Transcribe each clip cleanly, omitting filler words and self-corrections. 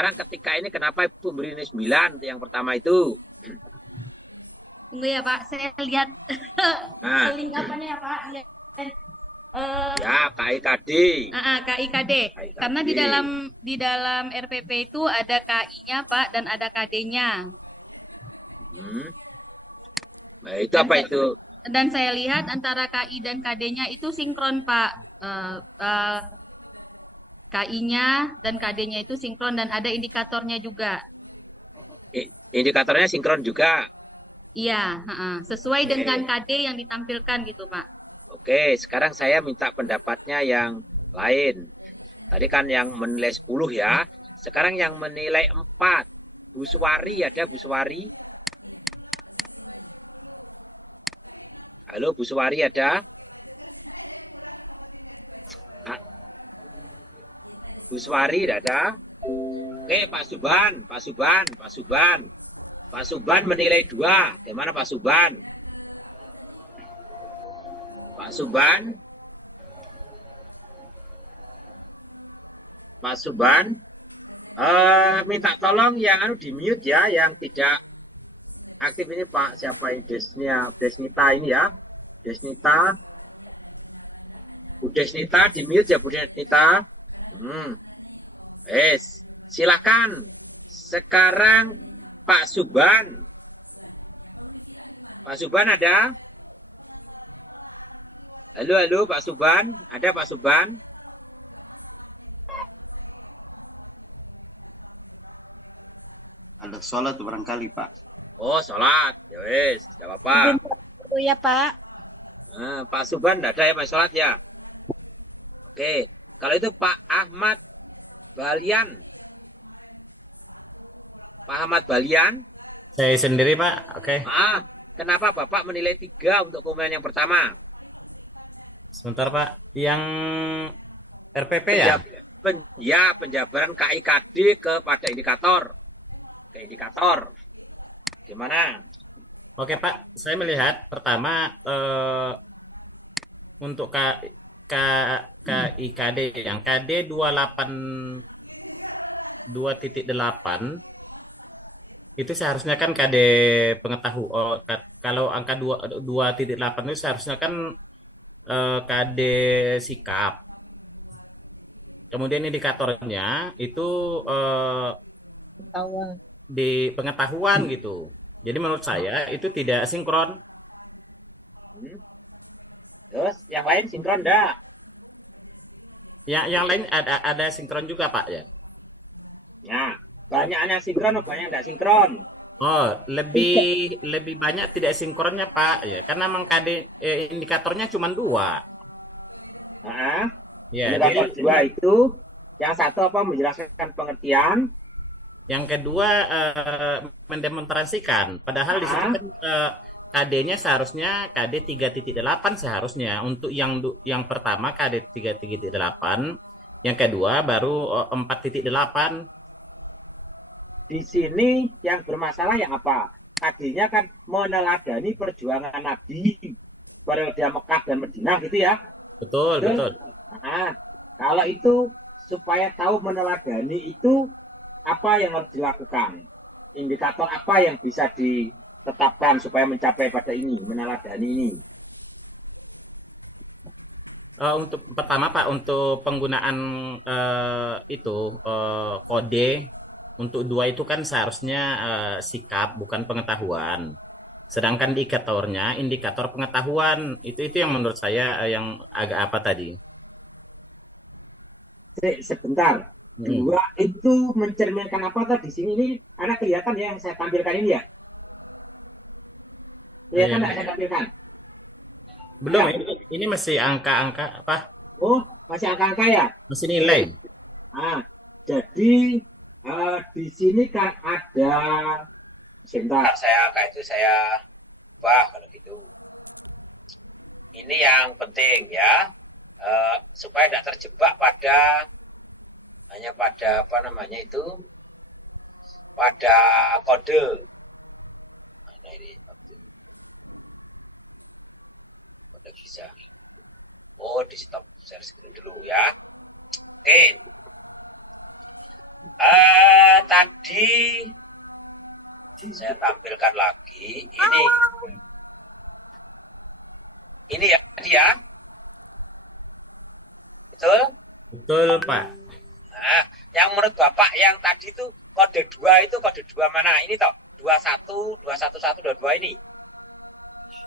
sekarang ketika ini kenapa Ibu beri ini 9 yang pertama itu? Tunggu ya Pak, saya lihat Nah, link apanya ya Pak. Lihat. ya KIKD. KIKD. Karena KIKD. di dalam RPP itu ada KI-nya Pak dan ada KD-nya. Hmm. Nah, itu Dan apa saya, itu? dan saya lihat antara KI dan KD-nya itu sinkron Pak. KI-nya dan KD-nya itu sinkron dan ada indikatornya juga. Indikatornya sinkron juga. Iya, sesuai dengan Oke. KD yang ditampilkan gitu Pak. Oke, sekarang saya minta pendapatnya yang lain. Tadi kan yang menilai 10 ya. Sekarang yang menilai 4. Bu Suwari, ada Bu Suwari? Halo, Bu Suwari ada? Ah, Bu Suwari tidak ada? Oke, Pak Suban, Pak Suban, Pak Suban. Pak Suban menilai 2. Gimana Pak Suban? Pak Suban, Pak Suban, minta tolong yang di mute ya, yang tidak aktif ini Pak. Siapa ini? Desnita ini ya, Desnita, Bu Desnita di mute ya Bu Desnita. Silakan. Sekarang Pak Suban, Pak Suban ada? Halo, halo Pak Suban, ada Pak Suban? Ada sholat barangkali Pak. Oh, sholat. Ya wes, tidak apa-apa. Oh ya Pak. Nah, Pak Suban tidak ada ya Pak sholat ya? Oke, kalau itu Pak Ahmad Balian. Pak Ahmad Balian. Saya sendiri Pak, oke. Kenapa Bapak menilai 3 untuk komen yang pertama? Sebentar Pak, yang RPP ya? Penjabaran KIKD kepada indikator. Ke indikator. Gimana? Oke Pak, saya melihat pertama untuk KIKD yang KD 2.8 itu seharusnya kan KD pengetahuan, kalau angka 2.8 itu seharusnya kan KD sikap. Kemudian indikatornya itu di pengetahuan gitu. Jadi menurut saya itu tidak sinkron. Terus yang lain sinkron enggak? Yang lain ada sinkron juga Pak ya. Ya, banyak yang sinkron atau banyak enggak sinkron? Oh, lebih banyak tidak sinkronnya Pak ya, karena memang KD indikatornya cuma 2. Nah, Ya, indikator jadi 2 itu yang satu apa menjelaskan pengertian, yang kedua mendemonstrasikan. Padahal di situ kan KD-nya seharusnya KD 3.8 seharusnya. Untuk yang pertama KD 3.8, yang kedua baru 4.8. di sini yang bermasalah yang apa? Tadinya kan meneladani perjuangan Nabi periode Mekah dan Madinah gitu ya. Betul, betul. Nah, kalau itu supaya tahu meneladani itu apa yang harus dilakukan? Indikator apa yang bisa ditetapkan supaya mencapai pada ini, meneladani ini? Untuk pertama Pak, untuk penggunaan kode untuk 2 itu kan seharusnya sikap bukan pengetahuan. Sedangkan indikator pengetahuan itu yang menurut saya yang agak apa tadi. Sebentar. 2 itu mencerminkan apa tadi? Di sini ini ada kelihatan ya yang saya tampilkan ini ya. Kelihatan nggak saya tampilkan? Belum, ini masih angka-angka apa? Oh, masih angka-angka ya? Masih nilai. Nah, jadi di sini kan ada, sebentar saya kalau gitu. Ini yang penting ya, supaya tidak terjebak hanya pada apa namanya itu, pada kode. Nah, ini kode bisa. Oh, di stop share screen dulu ya. Oke. Jadi saya tampilkan lagi ini ya dia, betul? Betul, Pak. Nah, yang menurut Bapak yang tadi itu kode 2 itu kode 2 mana? Ini toh 21, 21122 ini.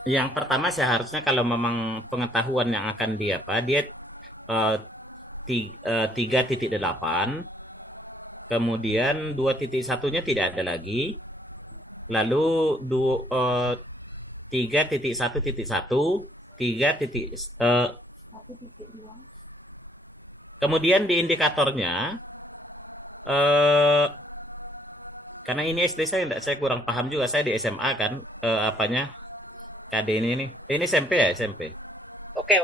Yang pertama seharusnya kalau memang pengetahuan yang akan dia 3.8, kemudian 2.1-nya tidak ada lagi, lalu 3.1.1, kemudian di indikatornya, karena ini SD saya kurang paham juga, saya di SMA kan, KD ini SMP ya, SMP. Oke.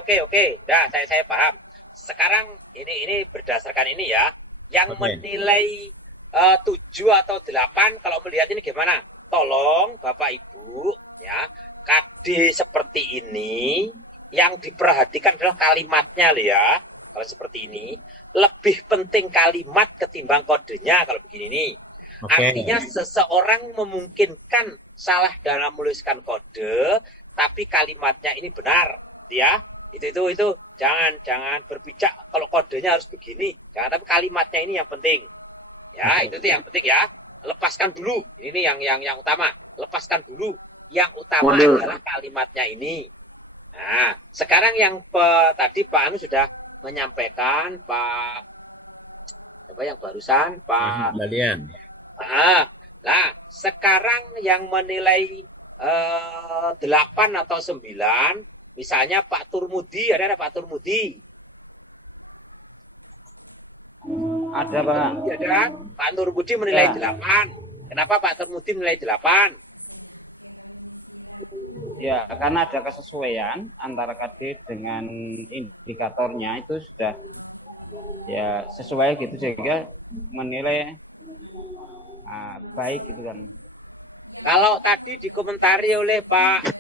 Nah, saya paham. Sekarang ini berdasarkan ini ya, yang menilai 7 atau 8, kalau melihat ini gimana? Tolong Bapak Ibu ya, KD seperti ini yang diperhatikan adalah kalimatnya loh ya. Kalau seperti ini lebih penting kalimat ketimbang kodenya kalau begini nih. Artinya seseorang memungkinkan salah dalam menuliskan kode, tapi kalimatnya ini benar, ya. Itu jangan berpijak kalau kodenya harus begini. Jangan, tapi kalimatnya ini yang penting. Ya, itu yang penting ya. Lepaskan dulu. Ini yang utama. Lepaskan dulu. Yang utama adalah kalimatnya ini. Nah, sekarang yang tadi Pak Anu sudah menyampaikan, apa yang barusan Pak Balian. Nah, sekarang yang menilai 8 atau 9, misalnya Pak Turmudi, ada Pak Turmudi? Ada, Pak. Ada, Pak Turmudi menilai 8. Kenapa Pak Turmudi menilai 8? Ya, karena ada kesesuaian antara KD dengan indikatornya itu sudah ya sesuai gitu, sehingga menilai baik gitu kan. Kalau tadi dikomentari oleh Pak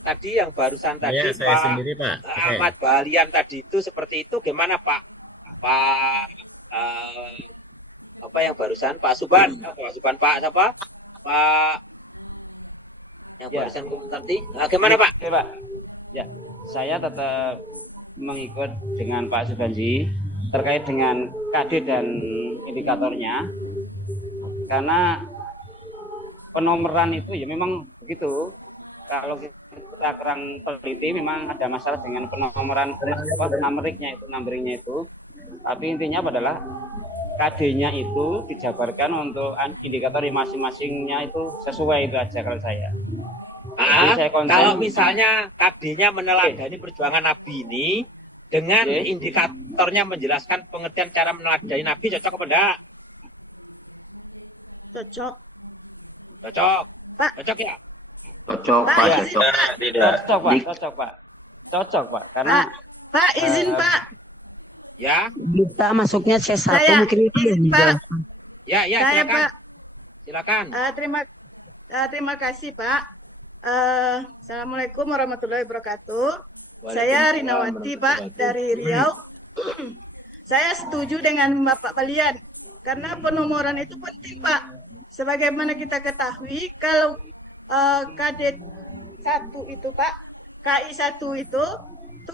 tadi yang barusan tadi ya, saya sendiri, Pak. Ahmad Balian tadi itu seperti itu, gimana Pak apa yang barusan Pak Suban Pak siapa Pak yang barusan tadi, gimana Pak? Oke, Pak. Ya, saya tetap mengikut dengan Pak Subanji terkait dengan KD dan indikatornya, karena penomoran itu ya memang begitu. Kalau kita kurang teliti memang ada masalah dengan penomoran numeringnya itu. Tapi intinya adalah KD-nya itu dijabarkan untuk indikator masing-masingnya itu sesuai, itu aja kalau saya. Kalau misalnya KD-nya meneladani perjuangan Nabi ini dengan indikatornya menjelaskan pengertian cara meneladani Nabi, cocok apa enggak? Cocok. Pak. Cocok ya? Cocok, Pak. Cocok, Pak. Karena Pak, izin, Pak. Ya. Bisa masuknya C1 mungkin itu ya. Pak. Ya, Saya, silakan. Pak. Silakan. Terima kasih, Pak. Assalamualaikum warahmatullahi wabarakatuh. Saya Rinawati, Pak, dari Riau. Saya setuju dengan Bapak Balian karena penomoran itu penting, Pak. Sebagaimana kita ketahui, kalau KD 1 itu, Pak, KI 1 itu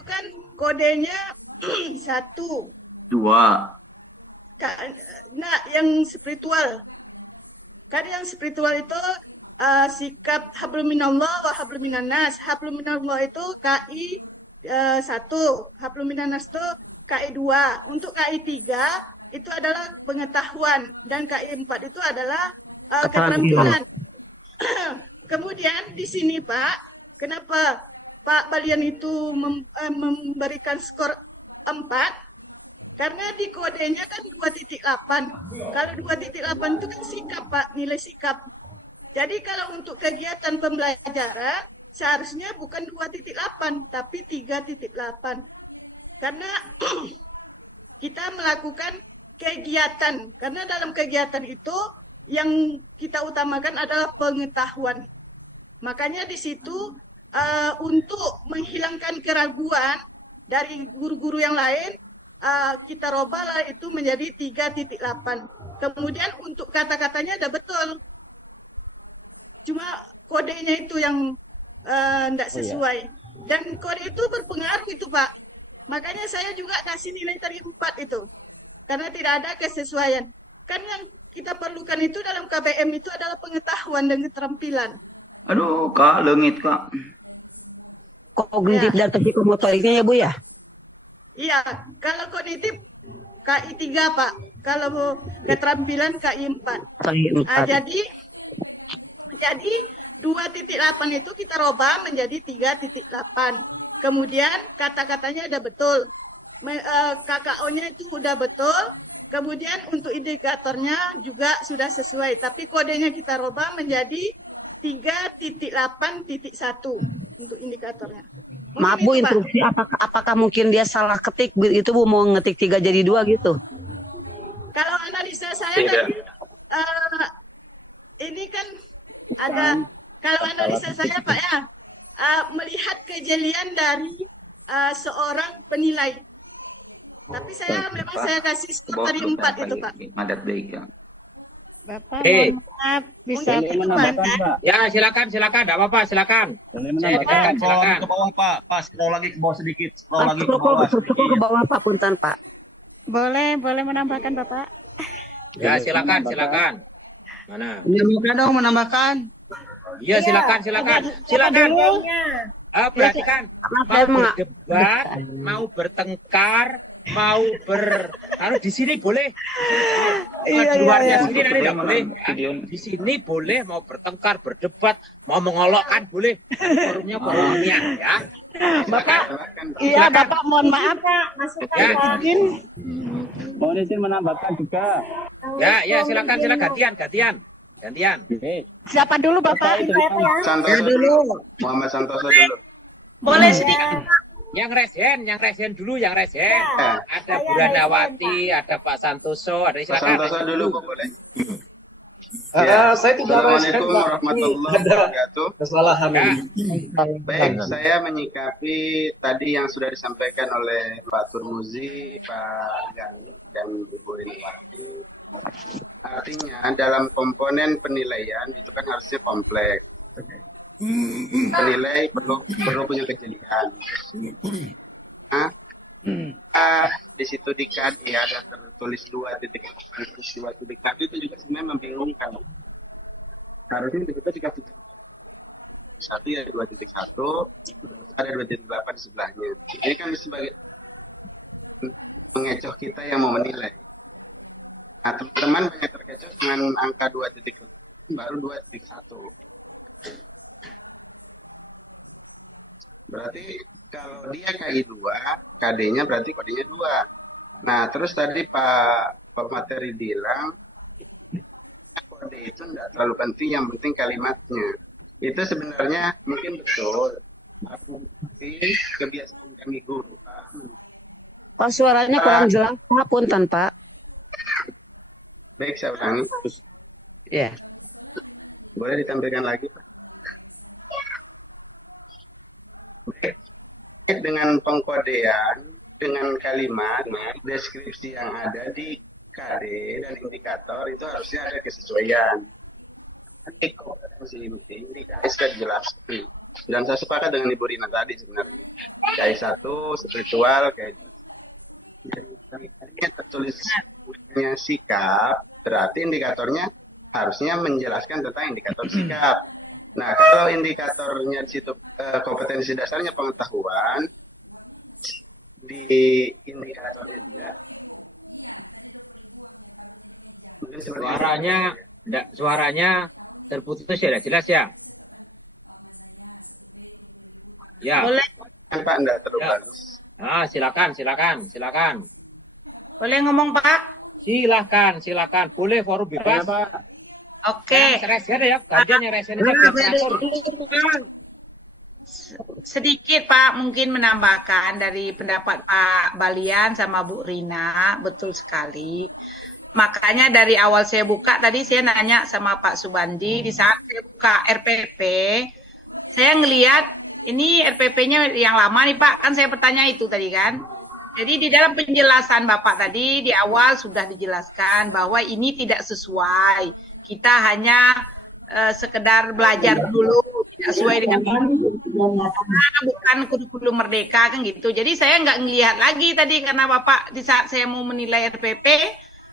kan kodenya 1, 2. Nah, yang spiritual. Kan yang spiritual itu sikap hablum minallah wa hablum minannas. Hablum minallah itu KI 1, hablum minannas itu KI 2. Untuk KI 3 itu adalah pengetahuan, dan KI 4 itu adalah keterampilan. Kemudian di sini, Pak, kenapa Pak Balian itu memberikan skor 4? Karena di kodenya kan 2.8. Kalau 2.8 itu kan sikap, Pak, nilai sikap. Jadi kalau untuk kegiatan pembelajaran seharusnya bukan 2.8 tapi 3.8. Karena kita melakukan kegiatan. Karena dalam kegiatan itu yang kita utamakan adalah pengetahuan. Makanya di situ untuk menghilangkan keraguan dari guru-guru yang lain, kita robahlah itu menjadi 3.8. Kemudian untuk kata-katanya ada betul. Cuma kodenya itu yang tidak sesuai. Dan kode itu berpengaruh itu Pak. Makanya saya juga kasih nilai dari 4 itu. Karena tidak ada kesesuaian. Kan yang kita perlukan itu dalam KBM itu adalah pengetahuan dan keterampilan. Aduh Kak, leungit Kak. Kognitif dan psikomotoriknya ya Bu ya? Iya, kalau kognitif KI 3 Pak. Kalau mau keterampilan KI 4. Jadi 2.8 itu kita rubah menjadi 3.8. Kemudian kata-katanya ada betul. KKO-nya itu sudah betul. Kemudian untuk indikatornya juga sudah sesuai. Tapi kodenya kita rubah menjadi 3.8.1 untuk indikatornya. Maaf Bu, instruksi apakah mungkin dia salah ketik itu Bu, mau ngetik 3 jadi 2 gitu? Kalau analisa saya tadi ini kan ada, kalau analisa saya Pak ya, melihat kejelian dari seorang penilai. Tapi saya memang saya kasih skor dari 4 itu Pak. Adat baik ya. Bapak, maaf, bisa Pak. Ya silakan, tidak apa-apa, silakan. Silakan. Ke bawah Pak, scroll lagi ke bawah sedikit, scroll lagi ke bawah. Ke bawah Pak, punten Pak. boleh menambahkan Bapak. Ya silakan. Mana? Menambahkan dong, menambahkan. Iya silakan. Berarti kan mau berdebat, mau bertengkar, mau di sini boleh. Di luarnya sini nanti tidak boleh. Di sini boleh mau bertengkar, berdebat, mau mengolokkan boleh. Forumnya ya. Bapak, iya Bapak mohon maaf Pak, masukan mungkin. Mohon izin menambahkan juga. Ya silakan gantian. Siapa dulu Bapak? Santoso dulu. Muhammad Santoso dulu. Boleh sedikit. Yang resen dulu. Ada Bu Ranawati, ada Pak Santoso, ada Pak Santoso dulu kok boleh. Saya tidak Assalamualaikum warahmatullahi wabarakatuh. kesalahan. Baik, saya menyikapi tadi yang sudah disampaikan oleh Pak Turmuzi, Pak Gatot, dan Ibu Rina. Artinya dalam komponen penilaian itu kan harusnya kompleks. Penilai perlu punya kejelian. Di situ di KD ada tertulis 2.8 peristiwa itu di KD itu juga sebenarnya membingungkan. Harusnya kita juga satu ya 2.1, ada 2.8 sebelahnya. Ini kan sebagai mengecoh kita yang mau menilai. Nah, teman-teman banyak terkecoh dengan angka 2.0 baru 2.1. Berarti kalau dia KI 2, KD-nya berarti kodenya 2. Nah, terus tadi Pak Materi bilang kode itu tidak terlalu penting, yang penting kalimatnya. Itu sebenarnya mungkin betul. Tapi kebiasaan kami guru. Pak, suaranya kurang jelas, punten Pak. Baik, saya ulangi. Ya. Boleh ditampilkan lagi? Oke. Dengan pengkodean, dengan kalimat, deskripsi yang ada di KD dan indikator itu harusnya ada kesesuaian. Ini sudah dijelaskan. Dan saya sepakat dengan Ibu Rina tadi sebenarnya. Kayak 1 spiritual, kayak tertulisnya sikap, berarti indikatornya harusnya menjelaskan tentang indikator sikap. Nah, kalau indikatornya di situ kompetensi dasarnya pengetahuan, di indikator suaranya terputus ya, jelas ya. Ya. Boleh. Kan Pak enggak terlalu bagus. Silakan. Boleh ngomong Pak? Silakan. Boleh, forum bebas. Oke. Resen ya, gantian resen. Sedikit Pak mungkin menambahkan dari pendapat Pak Balian sama Bu Rina, betul sekali. Makanya dari awal saya buka tadi saya nanya sama Pak Subandi, di saat saya buka RPP, saya ngelihat ini RPP-nya yang lama nih Pak, kan saya bertanya itu tadi kan. Jadi di dalam penjelasan Bapak tadi di awal sudah dijelaskan bahwa ini tidak sesuai. Kita hanya sekedar belajar dulu, tidak sesuai dengan bukan kurikulum merdeka kan gitu. Jadi saya nggak ngelihat lagi tadi karena Bapak di saat saya mau menilai RPP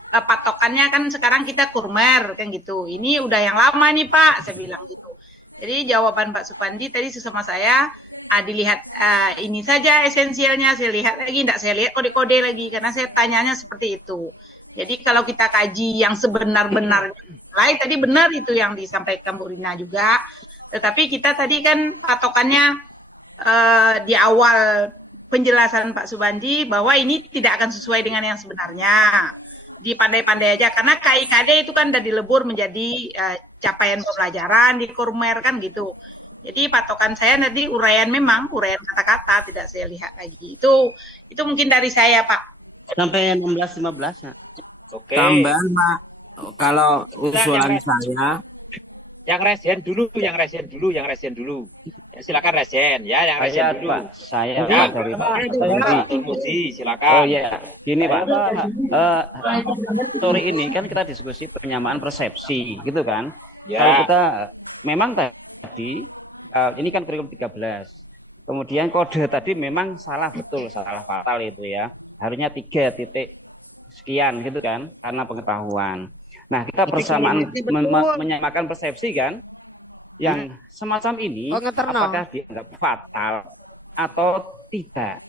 patokannya kan sekarang kita kurmer kan gitu. Ini udah yang lama nih Pak, saya bilang gitu. Jadi jawaban Pak Supandi tadi sesama saya dilihat ini saja esensialnya, saya lihat lagi, enggak saya lihat kode-kode lagi karena saya tanyanya seperti itu. Jadi kalau kita kaji yang sebenar-benar tadi benar itu yang disampaikan Bu Rina juga, tetapi kita tadi kan patokannya di awal penjelasan Pak Supandi bahwa ini tidak akan sesuai dengan yang sebenarnya. Dipandai-pandai aja karena KIKD itu kan udah dilebur menjadi capaian pembelajaran di Kurmer kan gitu. Jadi patokan saya nanti uraian kata-kata tidak saya lihat lagi. Itu mungkin dari saya Pak. Sampai 16-15. Oke. Tambahan Pak, kalau usulan saya yang resen dulu. Silakan resen ya, yang resen dulu. Saya ya, dari silakan. Oh iya, gini Pak. Sore ini kan kita diskusi penyamaan persepsi, gitu kan? Ya. Kalau kita memang tadi ini kan kurikulum 13. Kemudian kode tadi memang salah betul, salah fatal itu ya. Harusnya 3 titik sekian gitu kan, karena pengetahuan. Nah, kita bersamaan menyamakan persepsi kan? Yang semacam ini apakah dianggap fatal atau tidak?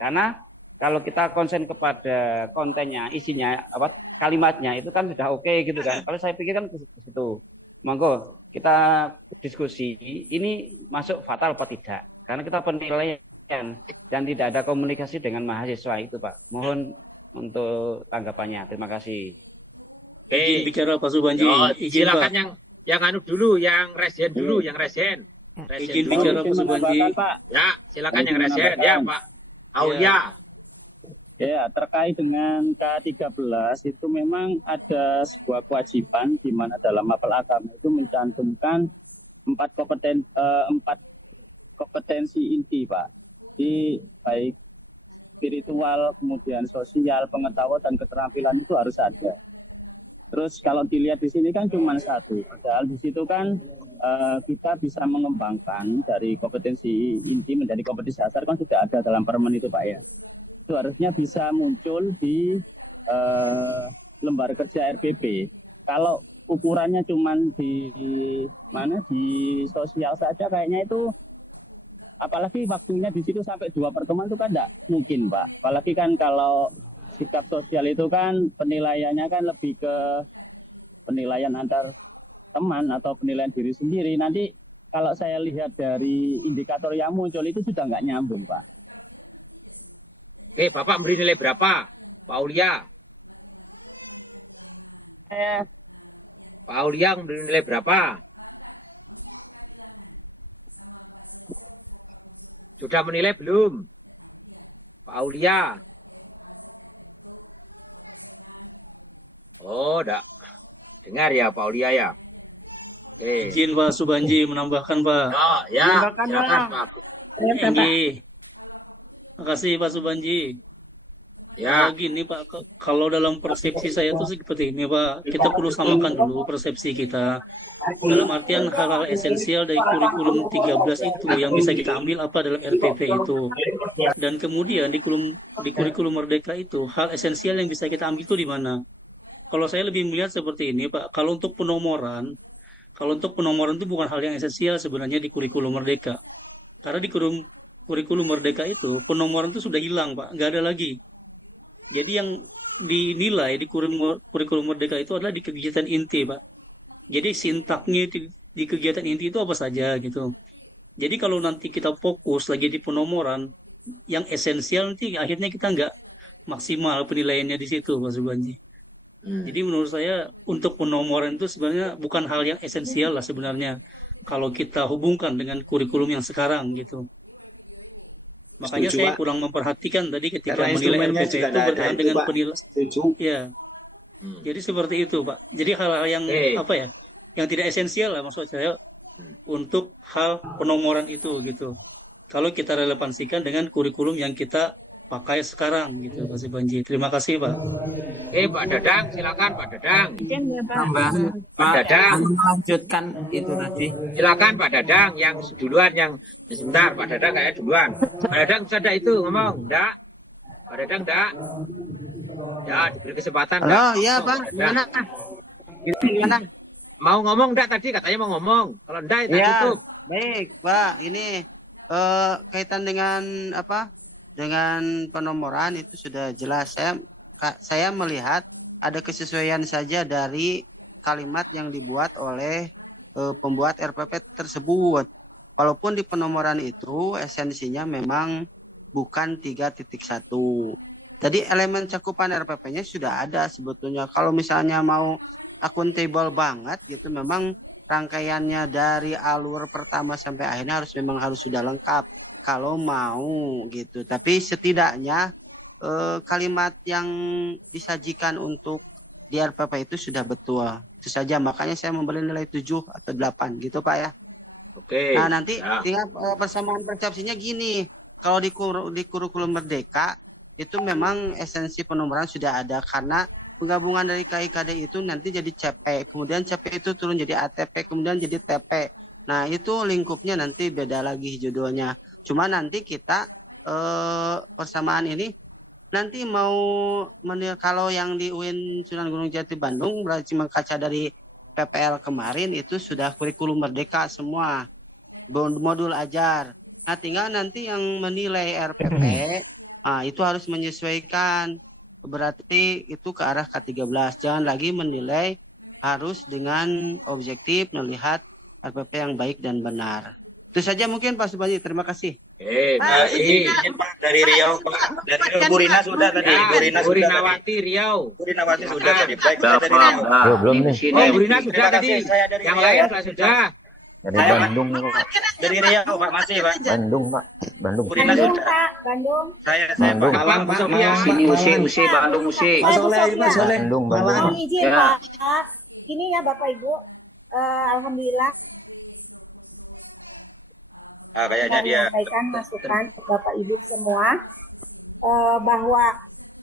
Karena kalau kita konsen kepada kontennya, isinya, kalimatnya itu kan sudah oke gitu kan. Kalau saya pikir kan itu, monggo kita diskusi ini masuk fatal atau tidak? Karena kita penilaian dan tidak ada komunikasi dengan mahasiswa itu Pak. Mohon untuk tanggapannya. Terima kasih. Izin bicara Pak Subandi. Silakan yang anu dulu, yang resen dulu, resen izin bicara Pak Subandi. Ya, silakan yang resen ya Pak Aulia. Ya, terkait dengan K13 itu memang ada sebuah kewajiban di mana dalam mapel agama itu mencantumkan 4 kompetensi inti Pak. Di baik spiritual, kemudian sosial, pengetahuan dan keterampilan itu harus ada. Terus kalau dilihat di sini kan cuma 1, padahal di situ kan kita bisa mengembangkan dari kompetensi inti menjadi kompetensi dasar kan sudah ada dalam permen itu Pak ya. Itu harusnya bisa muncul di lembar kerja RPP. Kalau ukurannya cuma di sosial saja kayaknya itu, apalagi waktunya di situ sampai 2 pertemuan itu kan enggak mungkin Pak. Apalagi kan kalau sikap sosial itu kan penilaiannya kan lebih ke penilaian antar teman atau penilaian diri sendiri. Nanti kalau saya lihat dari indikator yang muncul itu sudah nggak nyambung Pak. Oke, Bapak beri nilai berapa? Pak Aulia. Pak Aulia beri nilai berapa? Sudah menilai belum? Pak Aulia. Oh, enggak. Dengar ya Pak Aulia ya. Izin Pak Subandi menambahkan Pak. Oh, ya. Silakan Pak. Makasih Pak Subandi. Ya. Gini Pak, kalau dalam persepsi saya itu seperti ini Pak, kita perlu samakan dulu persepsi kita. Dalam artian hal-hal esensial dari kurikulum 13 itu yang bisa kita ambil apa dalam RPP itu. Dan kemudian di kurikulum merdeka itu, hal esensial yang bisa kita ambil itu di mana? Kalau saya lebih melihat seperti ini Pak, kalau untuk penomoran itu bukan hal yang esensial sebenarnya di kurikulum merdeka. Karena di kurikulum merdeka itu penomoran itu sudah hilang Pak, nggak ada lagi. Jadi yang dinilai di kurikulum merdeka itu adalah di kegiatan inti Pak. Jadi sintaknya di kegiatan inti itu apa saja gitu. Jadi kalau nanti kita fokus lagi di penomoran, yang esensial nanti akhirnya kita nggak maksimal penilaiannya di situ Pak Subandi. Jadi menurut saya untuk penomoran itu sebenarnya bukan hal yang esensial lah sebenarnya kalau kita hubungkan dengan kurikulum yang sekarang gitu. Makanya saya kurang memperhatikan tadi ketika menilai RPP itu berkaitan dengan penilaian. Ya. Jadi seperti itu Pak. Jadi hal-hal yang yang tidak esensial lah maksud saya untuk hal penomoran itu gitu. Kalau kita relevansikan dengan kurikulum yang kita pakai sekarang gitu Pak Subanji. Terima kasih Pak. Pak Dadang, silakan Pak Dadang. Tambahan Pak Dadang, melanjutkan itu tadi. silakan Pak Dadang yang duluan, yang sebentar Pak Dadang kayak duluan. Pak Dadang bisa enggak itu ngomong? Enggak. Pak Dadang enggak. Ya, diberi kesempatan. Halo, iya Bang, gimana? Gimana? Mau ngomong enggak tadi? Katanya mau ngomong. Kalau enggak, ya Ya, tutup. baik, Pak. Ini kaitan dengan apa? Dengan penomoran itu sudah jelas. Saya melihat ada kesesuaian saja dari kalimat yang dibuat oleh pembuat RPP tersebut. Walaupun di penomoran itu esensinya memang bukan 3.1. Jadi elemen cakupan RPP-nya sudah ada sebetulnya. Kalau misalnya mau akuntabel banget gitu, memang rangkaiannya dari alur pertama sampai akhirnya harus sudah lengkap kalau mau gitu. Tapi setidaknya kalimat yang disajikan untuk di RPP itu sudah betul. Itu saja, makanya saya memberi nilai 7 atau 8 gitu Pak ya. Oke. Nah nanti tinggal persamaan persepsinya gini. Kalau di kurikulum Merdeka itu memang esensi penomoran sudah ada, karena penggabungan dari KIKD itu nanti jadi CP, kemudian CP itu turun jadi ATP, kemudian jadi TP. Nah itu lingkupnya nanti beda lagi judulnya. Cuma nanti kita persamaan ini nanti mau kalau yang di UIN Sunan Gunung Jati Bandung berarti mengkaca dari PPL kemarin itu sudah kurikulum Merdeka semua, modul ajar. Nah tinggal nanti yang menilai RPP itu harus menyesuaikan, berarti itu ke arah K13. Jangan lagi menilai, harus dengan objektif melihat RPP yang baik dan benar. Itu saja mungkin Pak Subanji, terima kasih. Ini Pak dari Riau Pak, dari Bu Rina sudah tadi. Bu Rinawati Riau. Bu Rinawati sudah tadi. Baik, Sudah, saya dari Pak. Riau. Belum nih. Bu Rina sudah tadi. Yang lain sudah. Dari Bandung nih, Pak. Dari Riau Pak, masih Pak. Bandung, Pak. Bandung. Bu Rina sudah. Bandung. Saya Bandung. Pak. Malam Pak Sofia. Usi Bandung Usi. Bandung, Bandung. Mohon izin Pak. Ini ya Bapak Ibu. Alhamdulillah. Kayaknya dia Sampaikan masukan ke Bapak Ibu semua bahwa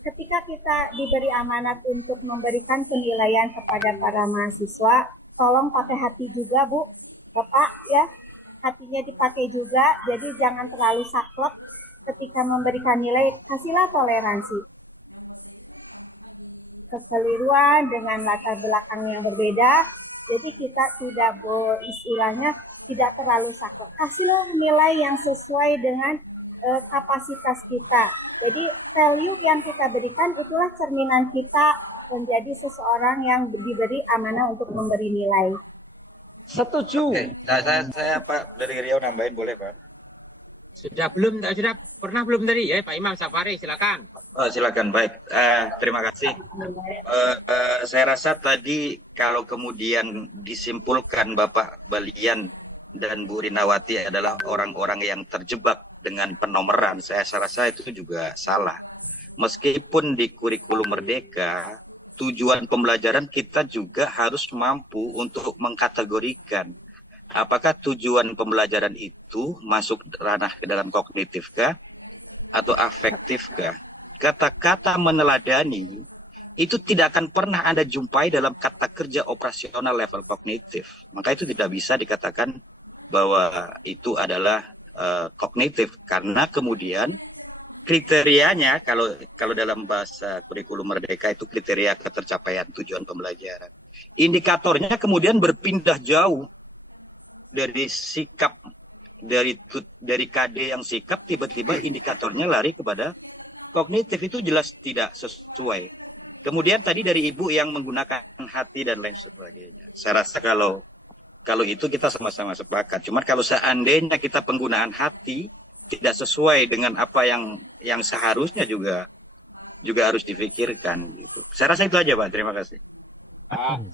ketika kita diberi amanat untuk memberikan penilaian kepada para mahasiswa, tolong pakai hati juga Bu, Bapak ya, hatinya dipakai juga. Jadi jangan terlalu saklek ketika memberikan nilai, kasihlah toleransi. Kekeliruan dengan latar belakang yang berbeda, jadi kita tidak istilahnya tidak terlalu saklek. Kasihlah nilai yang sesuai dengan kapasitas kita. Jadi value yang kita berikan itulah cerminan kita menjadi seseorang yang diberi amanah untuk memberi nilai. Setuju. Saya Pak dari Riau nambahin boleh Pak? Sudah pernah belum tadi ya Pak Imam Safari, silakan. Silakan, baik. Terima kasih. Saya rasa tadi kalau kemudian disimpulkan Bapak Balian dan Bu Rinawati adalah orang-orang yang terjebak dengan penomoran, saya rasa itu juga salah. Meskipun di kurikulum Merdeka, tujuan pembelajaran kita juga harus mampu untuk mengkategorikan apakah tujuan pembelajaran itu masuk ranah ke dalam kognitif kah atau afektif kah. Kata-kata meneladani itu tidak akan pernah Anda jumpai dalam kata kerja operasional level kognitif. Maka itu tidak bisa dikatakan bahwa itu adalah kognitif, karena kemudian kriterianya kalau dalam bahasa kurikulum Merdeka itu kriteria ketercapaian tujuan pembelajaran. Indikatornya kemudian berpindah jauh dari sikap dari KD yang sikap, tiba-tiba indikatornya lari kepada kognitif. Itu jelas tidak sesuai. Kemudian tadi dari Ibu yang menggunakan hati dan lain sebagainya. Saya rasa kalau itu kita sama-sama sepakat. Cuma kalau seandainya kita penggunaan hati tidak sesuai dengan apa yang seharusnya juga harus dipikirkan. Gitu. Saya rasa itu aja Pak. Terima kasih.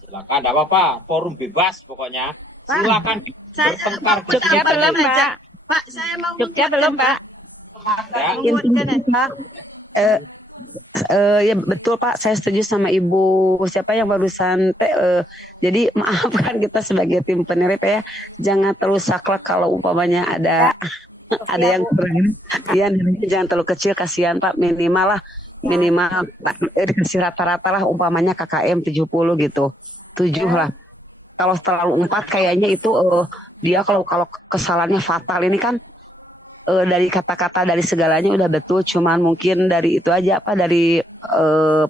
Silakan, tidak apa-apa. Forum bebas pokoknya. Silakan bertengkar. Jogja belum Pak. Pak, saya mau Jogja belum Pak. Ya betul Pak, saya setuju sama Ibu siapa yang barusan jadi maafkan kita sebagai tim peneliti ya, jangan terlalu saklek kalau umpamanya ada ada yang kurang. Iya, jangan terlalu kecil, kasihan Pak, minimal dikasih rata-rata lah, umpamanya KKM 70 gitu, 7 lah. Kalau terlalu 4 kayaknya itu dia kalau kesalahannya fatal. Ini kan dari kata-kata dari segalanya udah betul, cuman mungkin dari itu aja Pak, dari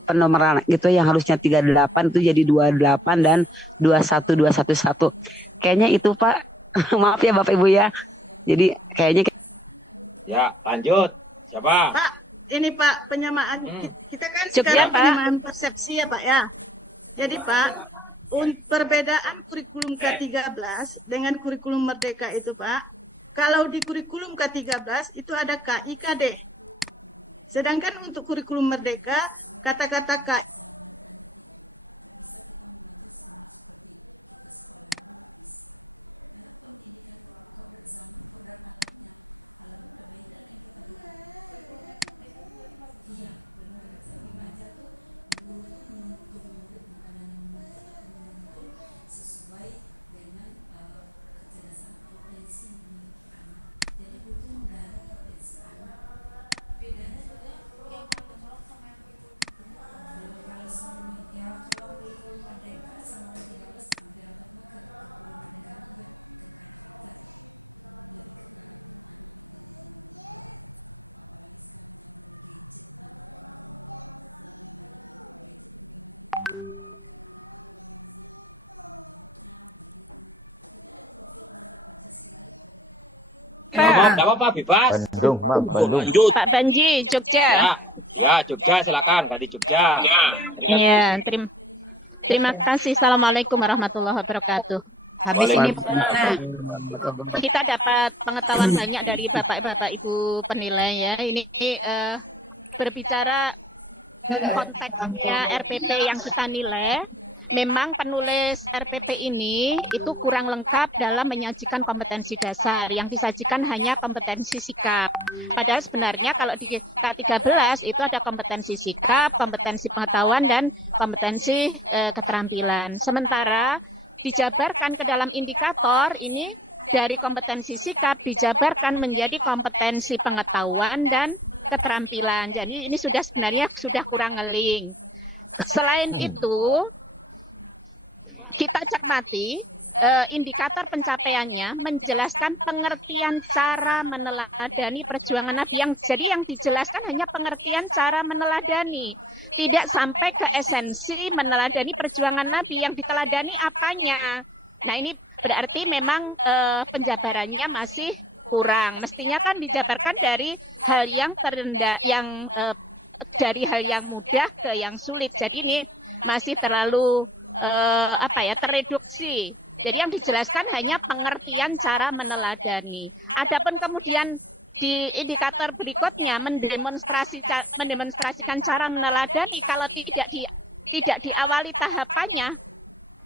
penomoran gitu yang harusnya 38 itu jadi 28 dan 21211. Kayaknya itu Pak. Maaf ya Bapak Ibu ya. Jadi kayaknya Ya, lanjut. Siapa? Pak, ini Pak penyamaan kita kan Jogja, sekarang Pak. penyamaan persepsi ya Pak ya. Jadi Pak, perbedaan kurikulum K13 dengan kurikulum Merdeka itu Pak, kalau di kurikulum K13 itu ada KIKD. Sedangkan untuk kurikulum Merdeka, kata-kata K Tidak apa-apa, bebas. Bandung, Pak, Bandung. Lanjut. Pak Banji, Jogja. Ya, Jogja silakan. Dari Jogja. Iya, terima kasih. Assalamualaikum warahmatullahi wabarakatuh. Habis ini kita dapat pengetahuan banyak dari bapak-bapak ibu penilai ya. Ini berbicara konteksnya RPP yang kita nilai. Memang penulis RPP ini itu kurang lengkap dalam menyajikan kompetensi dasar. Yang disajikan hanya kompetensi sikap. Padahal sebenarnya kalau di K13 itu ada kompetensi sikap, kompetensi pengetahuan, dan kompetensi keterampilan. Sementara dijabarkan ke dalam indikator ini dari kompetensi sikap dijabarkan menjadi kompetensi pengetahuan dan keterampilan. Jadi ini sebenarnya sudah kurang ngeling. Selain itu, kita cermati indikator pencapaiannya menjelaskan pengertian cara meneladani perjuangan Nabi, yang dijelaskan hanya pengertian cara meneladani, tidak sampai ke esensi meneladani perjuangan Nabi. Yang diteladani apanya? Nah, ini berarti memang penjabarannya masih kurang. Mestinya kan dijabarkan dari hal yang terendah, dari hal yang mudah ke yang sulit. Jadi ini masih terlalu tereduksi. Jadi yang dijelaskan hanya pengertian cara meneladani. Adapun kemudian di indikator berikutnya mendemonstrasikan cara meneladani, kalau tidak diawali tahapannya,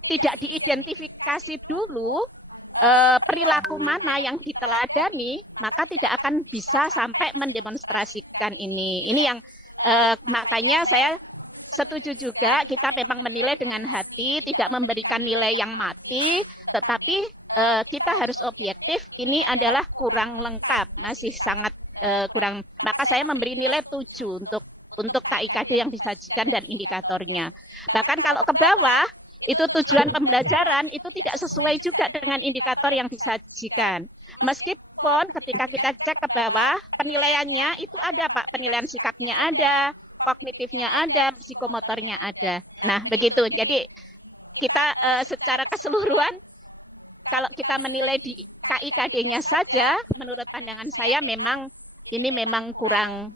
tidak diidentifikasi dulu perilaku mana yang diteladani, maka tidak akan bisa sampai mendemonstrasikan ini. Ini yang makanya saya setuju juga, kita memang menilai dengan hati, tidak memberikan nilai yang mati, tetapi kita harus objektif. Ini adalah kurang lengkap, masih sangat kurang. Maka saya memberi nilai 7 untuk KIKD yang disajikan dan indikatornya. Bahkan kalau ke bawah, itu tujuan pembelajaran itu tidak sesuai juga dengan indikator yang disajikan. Meskipun ketika kita cek ke bawah, penilaiannya itu ada Pak, penilaian sikapnya ada, kognitifnya ada, psikomotornya ada. Nah, begitu. Jadi kita secara keseluruhan, kalau kita menilai di KIKD-nya saja, menurut pandangan saya memang ini memang kurang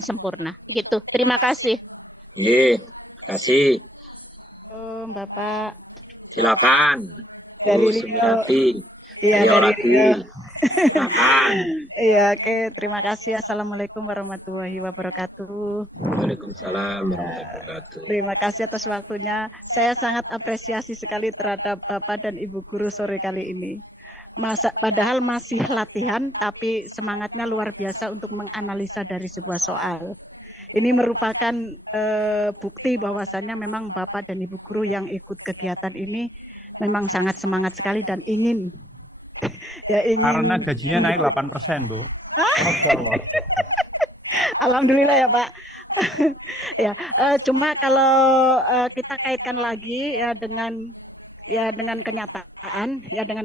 sempurna. Gitu. Terima kasih. Terima kasih. Bapak. Silakan. Dari Sumiati. Iya, Iya, oke, terima kasih. Assalamualaikum warahmatullahi wabarakatuh. Waalaikumsalam warahmatullahi wabarakatuh. Terima kasih atas waktunya. Saya sangat apresiasi sekali terhadap Bapak dan Ibu guru sore kali ini. Padahal masih latihan, tapi semangatnya luar biasa untuk menganalisa dari sebuah soal. Ini merupakan bukti bahwasannya memang Bapak dan Ibu guru yang ikut kegiatan ini memang sangat semangat sekali dan ingin Ya, Karena gajinya naik 8%, Bu. Alhamdulillah ya Pak. Ya, cuma kalau kita kaitkan lagi ya dengan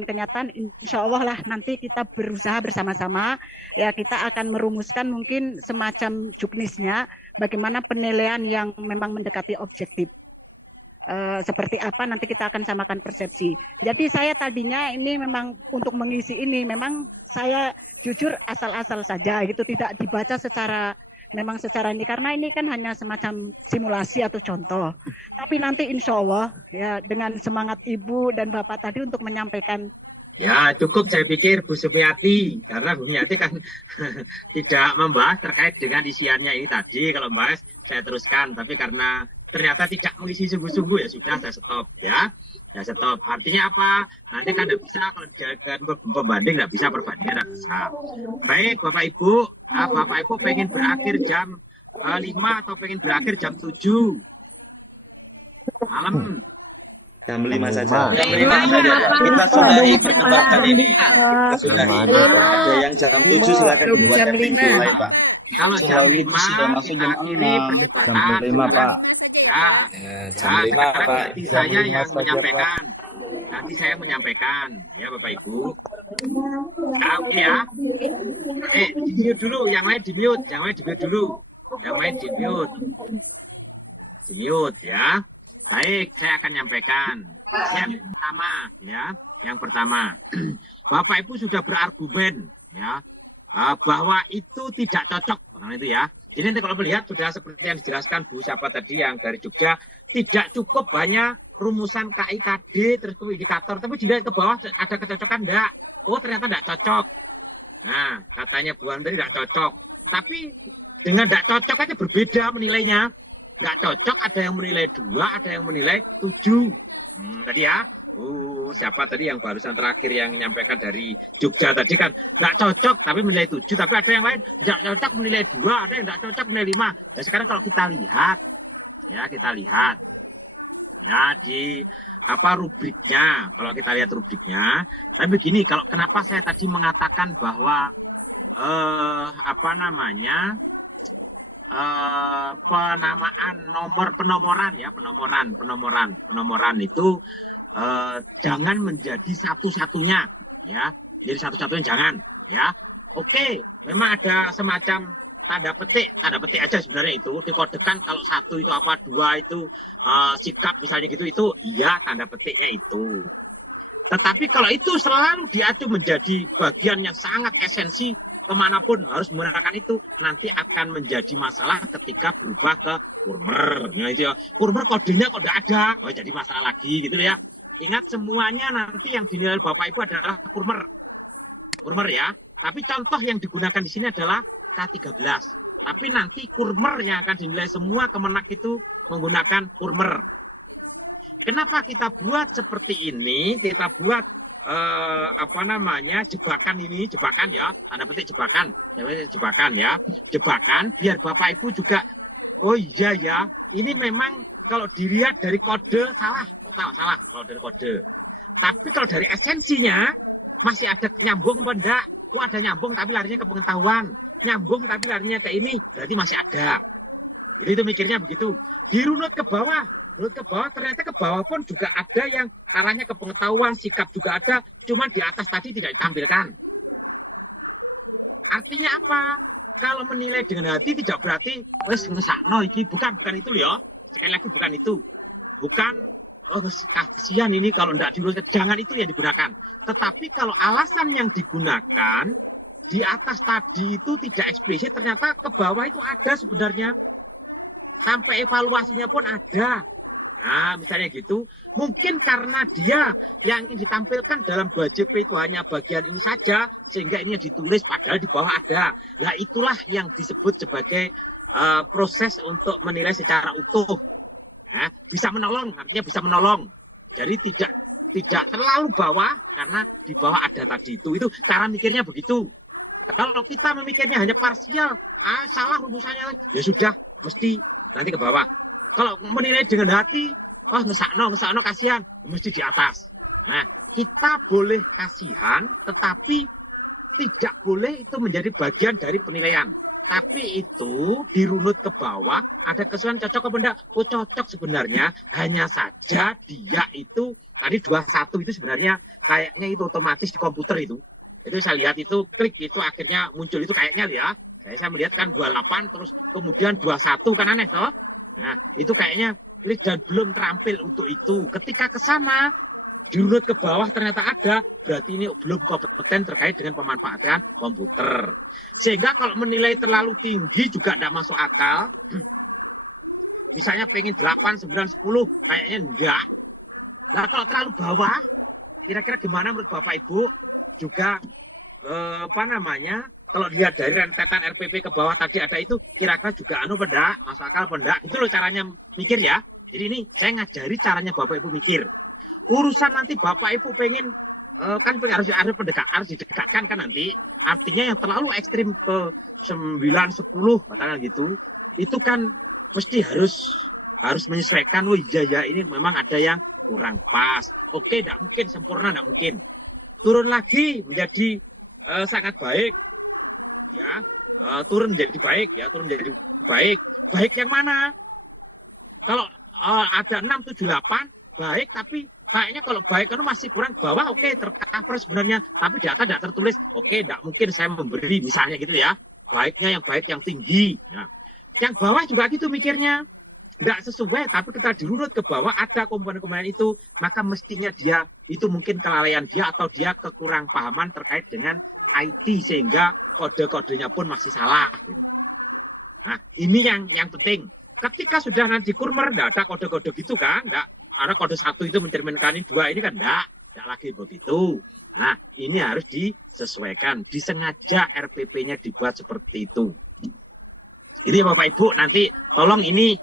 kenyataan, insya Allah lah nanti kita berusaha bersama-sama ya, kita akan merumuskan mungkin semacam juknisnya bagaimana penilaian yang memang mendekati objektif. Seperti apa nanti kita akan samakan persepsi. Jadi saya tadinya ini memang untuk mengisi ini memang saya jujur asal-asal saja gitu, tidak dibaca secara ini, karena ini kan hanya semacam simulasi atau contoh. Tapi nanti insya Allah ya dengan semangat Ibu dan Bapak tadi untuk menyampaikan. Ya cukup saya pikir Bu Supriyati, karena Bu Supriyati kan tidak membahas terkait dengan isiannya ini tadi. Kalau bahas saya teruskan, tapi karena ternyata tidak mengisi sungguh-sungguh ya sudah saya stop ya. Ya stop. Artinya apa? Nanti kan tidak bisa kalau pembanding, tidak bisa perbandingan, tidak bisa. Baik Bapak Ibu, Bapak Ibu pengen berakhir jam 5 atau pengen berakhir jam 7 malam? Jam 5 saja. Jam 5 saja, Bapak. Jam 5. Ya, masih ada kegiatan, Pak. Jam 5. Ya, Pak. Jam 5 saja ya, Pak. Nanti saya yang menyampaikan. Nanti saya menyampaikan, ya Bapak Ibu. Ya. Di-mute dulu, yang lain di-mute, Mute ya. Baik, saya akan menyampaikan. Yang pertama, Bapak Ibu sudah berargumen ya, bahwa itu tidak cocok, itu ya. Jadi kalau melihat sudah seperti yang dijelaskan Bu siapa tadi yang dari Jogja, tidak cukup banyak rumusan KIKD terus indikator, tapi juga ke bawah ada kecocokan enggak? Oh ternyata enggak cocok. Nah katanya Bu Andri enggak cocok, tapi dengan enggak cocok aja berbeda menilainya. Nggak cocok, ada yang menilai 2, ada yang menilai 7 ya. Siapa tadi yang barusan terakhir yang menyampaikan dari Jogja tadi kan nggak cocok tapi menilai 7, tapi ada yang lain nggak cocok menilai 2, ada yang nggak cocok menilai 5. Nah, sekarang kalau kita lihat ya, nah di rubriknya, kalau kita lihat rubriknya, tapi begini, kalau kenapa saya tadi mengatakan bahwa penomoran itu jangan menjadi satu-satunya ya, jadi satu-satunya jangan ya. Oke, memang ada semacam tanda petik aja sebenarnya itu dikodekan kalau 1 apa 2 itu sikap misalnya gitu, itu ya tanda petiknya itu. Tetapi kalau itu selalu diatur menjadi bagian yang sangat esensi, kemanapun harus menggunakan itu, nanti akan menjadi masalah ketika berubah ke kurmer. Kurmer kodenya kok tidak ada, jadi masalah lagi gitu ya. Ingat semuanya nanti yang dinilai Bapak Ibu adalah kurmer ya. Tapi contoh yang digunakan di sini adalah K13. Tapi nanti kurmer yang akan dinilai semua kemenak itu menggunakan kurmer. Kenapa kita buat seperti ini? Kita buat jebakan ya, ada pilih jebakan biar Bapak Ibu juga, oh iya ya, ini memang kalau dilihat dari kode salah kode. Tapi kalau dari esensinya masih ada nyambung apa enggak? Oh ada nyambung tapi larinya ke pengetahuan, nyambung tapi larinya ke ini, berarti masih ada. Jadi itu mikirnya begitu. Dirunut ke bawah ternyata ke bawah pun juga ada yang arahnya ke pengetahuan, sikap juga ada, cuma di atas tadi tidak ditampilkan. Artinya apa? Kalau menilai dengan hati tidak berarti ini bukan itu ya. Sekali lagi bukan itu. Bukan kasihan ini kalau tidak digunakan, jangan itu yang digunakan. Tetapi kalau alasan yang digunakan di atas tadi itu tidak eksplisit, ternyata ke bawah itu ada sebenarnya. Sampai evaluasinya pun ada. Nah, misalnya gitu, mungkin karena dia yang ditampilkan dalam budget itu hanya bagian ini saja, sehingga ini ditulis padahal di bawah ada. Nah, itulah yang disebut sebagai proses untuk menilai secara utuh. Nah, bisa menolong, artinya bisa menolong. Jadi tidak terlalu bawah, karena di bawah ada tadi itu cara mikirnya begitu. Kalau kita memikirnya hanya parsial, salah misalnya, ya sudah, mesti nanti ke bawah. Kalau menilai dengan hati, mesakno kasihan, mesti di atas. Nah Nah, kita boleh kasihan, tetapi tidak boleh itu menjadi bagian dari penilaian. Tapi itu dirunut ke bawah, ada kesan cocok apa enggak? Oh cocok sebenarnya, hanya saja dia itu tadi 21 itu sebenarnya kayaknya itu otomatis di komputer itu. Itu saya lihat itu klik itu akhirnya muncul itu kayaknya ya. Saya melihat kan 28 terus kemudian 21 kan aneh toh. Nah, itu kayaknya klik dan belum tampil untuk itu. Ketika ke sana dirunut ke bawah ternyata ada, berarti ini belum kompeten terkait dengan pemanfaatan komputer. Sehingga kalau menilai terlalu tinggi juga tidak masuk akal. Misalnya pengen 8, 9, 10, kayaknya enggak. Nah, kalau terlalu bawah, kira-kira gimana menurut Bapak Ibu? Juga apa namanya? Kalau dia dari rentetan RPP ke bawah tadi ada itu, kira-kira juga benda, masuk akal benda. Itu loh caranya mikir ya. Jadi ini saya ngajari caranya Bapak Ibu mikir. Urusan nanti Bapak Ibu pengen kan harus ada pendekatan, harus didekatkan kan nanti. Artinya yang terlalu ekstrim ke 9, 10 nah gitu, itu kan mesti harus menyesuaikan. Oh iya ini memang ada yang kurang pas. Oke, tidak mungkin sempurna, tidak mungkin. Turun lagi menjadi sangat baik. Ya, turun menjadi baik ya, turun menjadi baik. Baik yang mana? Kalau ada 6, 7, 8 baik, tapi kayaknya kalau baik kan masih kurang bawah, oke, tercover sebenarnya, tapi data tidak tertulis, oke, tidak mungkin saya memberi misalnya gitu ya, baiknya yang baik yang tinggi. Nah, yang bawah juga gitu mikirnya, tidak sesuai, tapi kita dirunut ke bawah ada komponen-komponen itu, maka mestinya dia itu mungkin kelalaian dia atau dia kekurang pahaman terkait dengan IT sehingga kode-kodenya pun masih salah. Nah, ini yang penting. Ketika sudah nanti kurmer, nggak ada kode-kode gitu kan, nggak. Karena kode 1 itu mencerminkan 2 ini kan nggak lagi begitu. Nah, ini harus disesuaikan, disengaja RPP-nya dibuat seperti itu. Jadi Bapak Ibu nanti tolong ini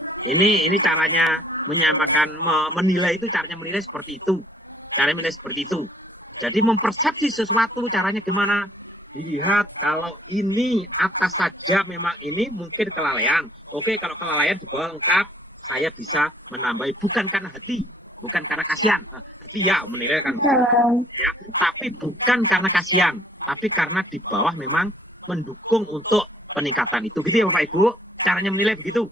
caranya menyampaikan menilai itu, caranya menilai seperti itu, caranya menilai seperti itu. Jadi mempersepsi sesuatu caranya gimana? Lihat kalau ini atas saja memang ini mungkin kelalaian. Oke, kalau kelalaian di bawah lengkap saya bisa menambahi, bukan karena hati, bukan karena kasihan. Iya, menilai kan. Ya, tapi bukan karena kasihan, tapi karena di bawah memang mendukung untuk peningkatan itu. Gitu ya Bapak Ibu, caranya menilai begitu.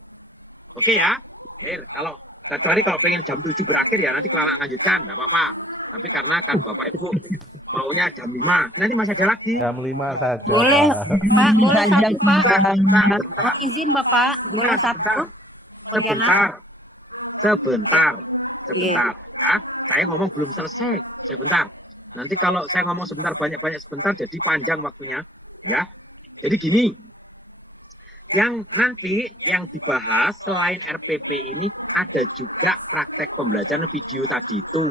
Oke ya. Kalau kecuali kalau pengen jam 7 berakhir ya nanti kalau lanjutkan, nggak apa-apa. Ini karena kan Bapak Ibu maunya jam 5. Nanti masih ada lagi. Jam 5 saja. Pak, izin Bapak, Sebentar. Ya, saya ngomong belum selesai. Sebentar. Nanti kalau saya ngomong sebentar banyak-banyak sebentar jadi panjang waktunya. Ya. Jadi gini. Yang nanti yang dibahas selain RPP ini ada juga praktek pembelajaran video tadi itu.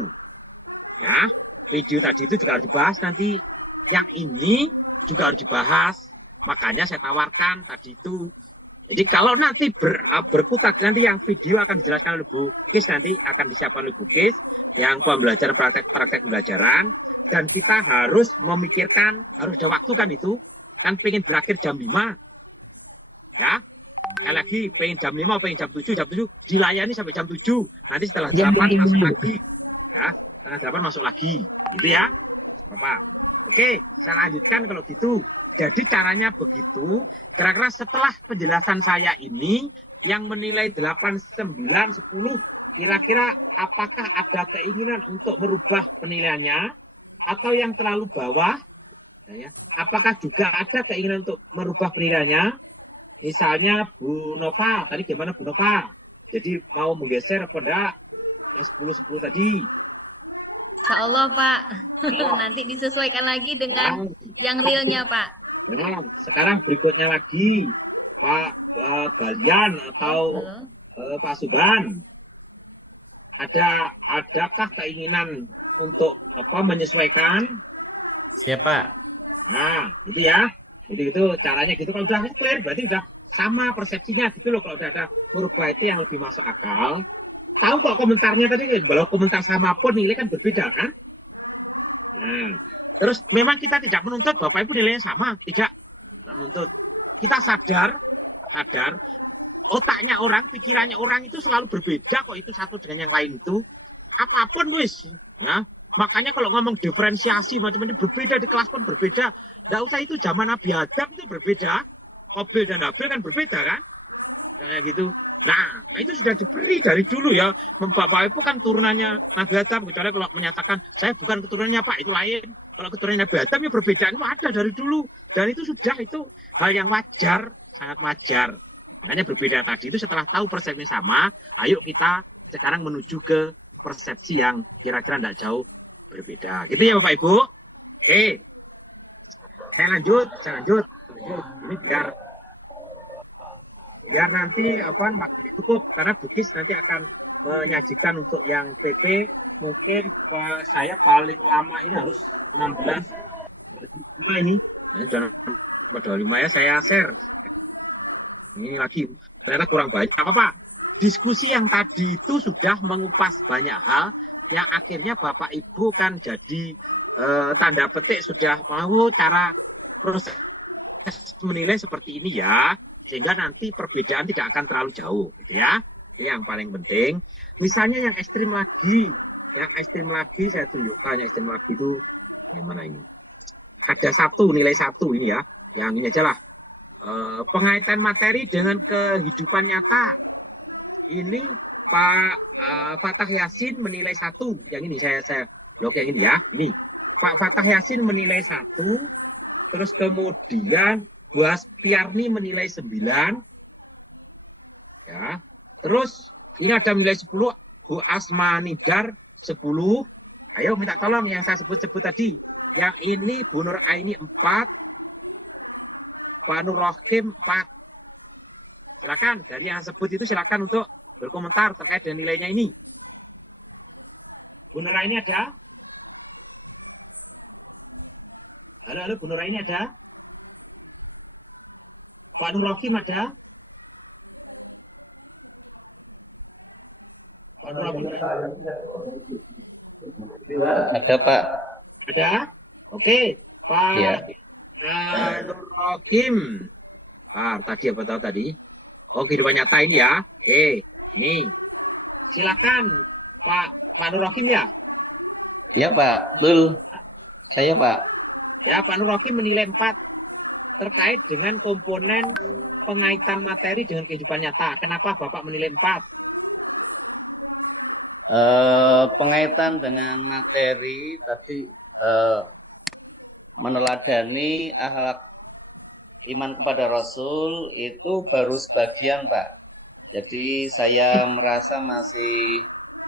Ya, video tadi itu juga dibahas nanti. Yang ini juga harus dibahas. Makanya saya tawarkan tadi itu. Jadi kalau nanti berkutat nanti yang video akan dijelaskan oleh Bu Kis, nanti akan disiapkan oleh Bu Kis yang pembelajaran praktek pembelajaran, dan kita harus memikirkan, harus ada waktu kan itu kan pengen berakhir jam 5 ya, lagi pengen jam 5, pengen jam 7 dilayani sampai jam 7, nanti setelah jam 8 masuk lagi ya, karena jam 8 masuk lagi ya. Nah, oke, saya lanjutkan kalau gitu. Jadi caranya begitu. Kira-kira setelah penjelasan saya ini yang menilai 8, 9, 10, kira-kira apakah ada keinginan untuk merubah penilaiannya atau yang terlalu bawah? Apakah juga ada keinginan untuk merubah penilaiannya? Misalnya Bu Nova, tadi gimana Bu Nova? Jadi mau menggeser pada 10 tadi. Insya Allah Pak, nanti disesuaikan lagi dengan yang realnya Pak. Sekarang berikutnya lagi Pak Bagian atau Pak Suban, adakah keinginan untuk menyesuaikan? Siapa? Nah, gitu ya. Jadi itu caranya gitu, kalau udah clear berarti udah sama persepsinya gitu loh. Kalau ada merubah itu yang lebih masuk akal. Tahu kok komentarnya tadi, kalau komentar sama pun nilai kan berbeda kan? Nah, terus memang kita tidak menuntut Bapak Ibu nilainya sama, tidak. Kita sadar otaknya orang, pikirannya orang itu selalu berbeda kok, itu satu dengan yang lain itu. Apapun wis, nah, Makanya kalau ngomong diferensiasi macam ini berbeda di kelas pun berbeda. Nggak usah itu zaman Nabi Adam itu berbeda. Qabil dan Habil kan berbeda kan? Nah gitu. Nah itu sudah dipilih dari dulu ya. Bapak itu kan turunannya Nabi Adam. Misalnya kalau menyatakan saya bukan keturunannya Pak, itu lain. Kalau keturunannya Nabi Adam ya perbedaan itu ada dari dulu. Dan itu sudah itu hal yang wajar, sangat wajar. Makanya berbeda tadi itu setelah tahu persepsi sama, ayo kita sekarang menuju ke persepsi yang kira-kira tidak jauh berbeda. Gitu ya Bapak Ibu. Oke. Saya lanjut. Ini biar nanti apa cukup karena Bugis nanti akan menyajikan untuk yang PT mungkin saya paling lama ini 16 ini udah 5 ya saya share ini lagi ternyata kurang baik apa diskusi yang tadi itu sudah mengupas banyak hal yang akhirnya Bapak Ibu kan jadi tanda petik sudah mau cara proses menilai seperti ini ya, sehingga nanti perbedaan tidak akan terlalu jauh ya. Ini yang paling penting. Misalnya yang ekstrim lagi saya tunjukkan yang ekstrim lagi itu ada nilai satu nih ya, yang ini aja lah. Pengaitan materi dengan kehidupan nyata. Ini Pak Fatah Yasin menilai 1, yang ini saya blok yang ini ya. Ini Pak Fatah Yasin menilai 1, terus kemudian Bu Aspiarni menilai 9 ya. Terus ini ada nilai 10 Bu Asma Nigar 10. Ayo minta tolong yang saya sebut tadi. Yang ini Bu Nur Aini 4, Pak Nur Rohim 4. Silakan dari yang sebut itu silakan untuk berkomentar terkait dengan nilainya ini. Bu Nur Aini ada? Halo Bu Nur Aini ada? Pak Nur Rohim ada? Ada Pak. Ada? Oke. Pak Ya. Nur Rohim. Tadi apa tahu tadi? Oh, kehidupan nyata ini ya. Nih. Silakan Pak Nur Rohim ya. Iya Pak. Betul. Saya Pak. Ya, Pak Nur Rohim menilai 4 terkait dengan komponen pengaitan materi dengan kehidupan nyata. Kenapa Bapak menilai 4? Pengaitan dengan materi tapi meneladani akhlak iman kepada Rasul itu baru sebagian Pak. Jadi saya merasa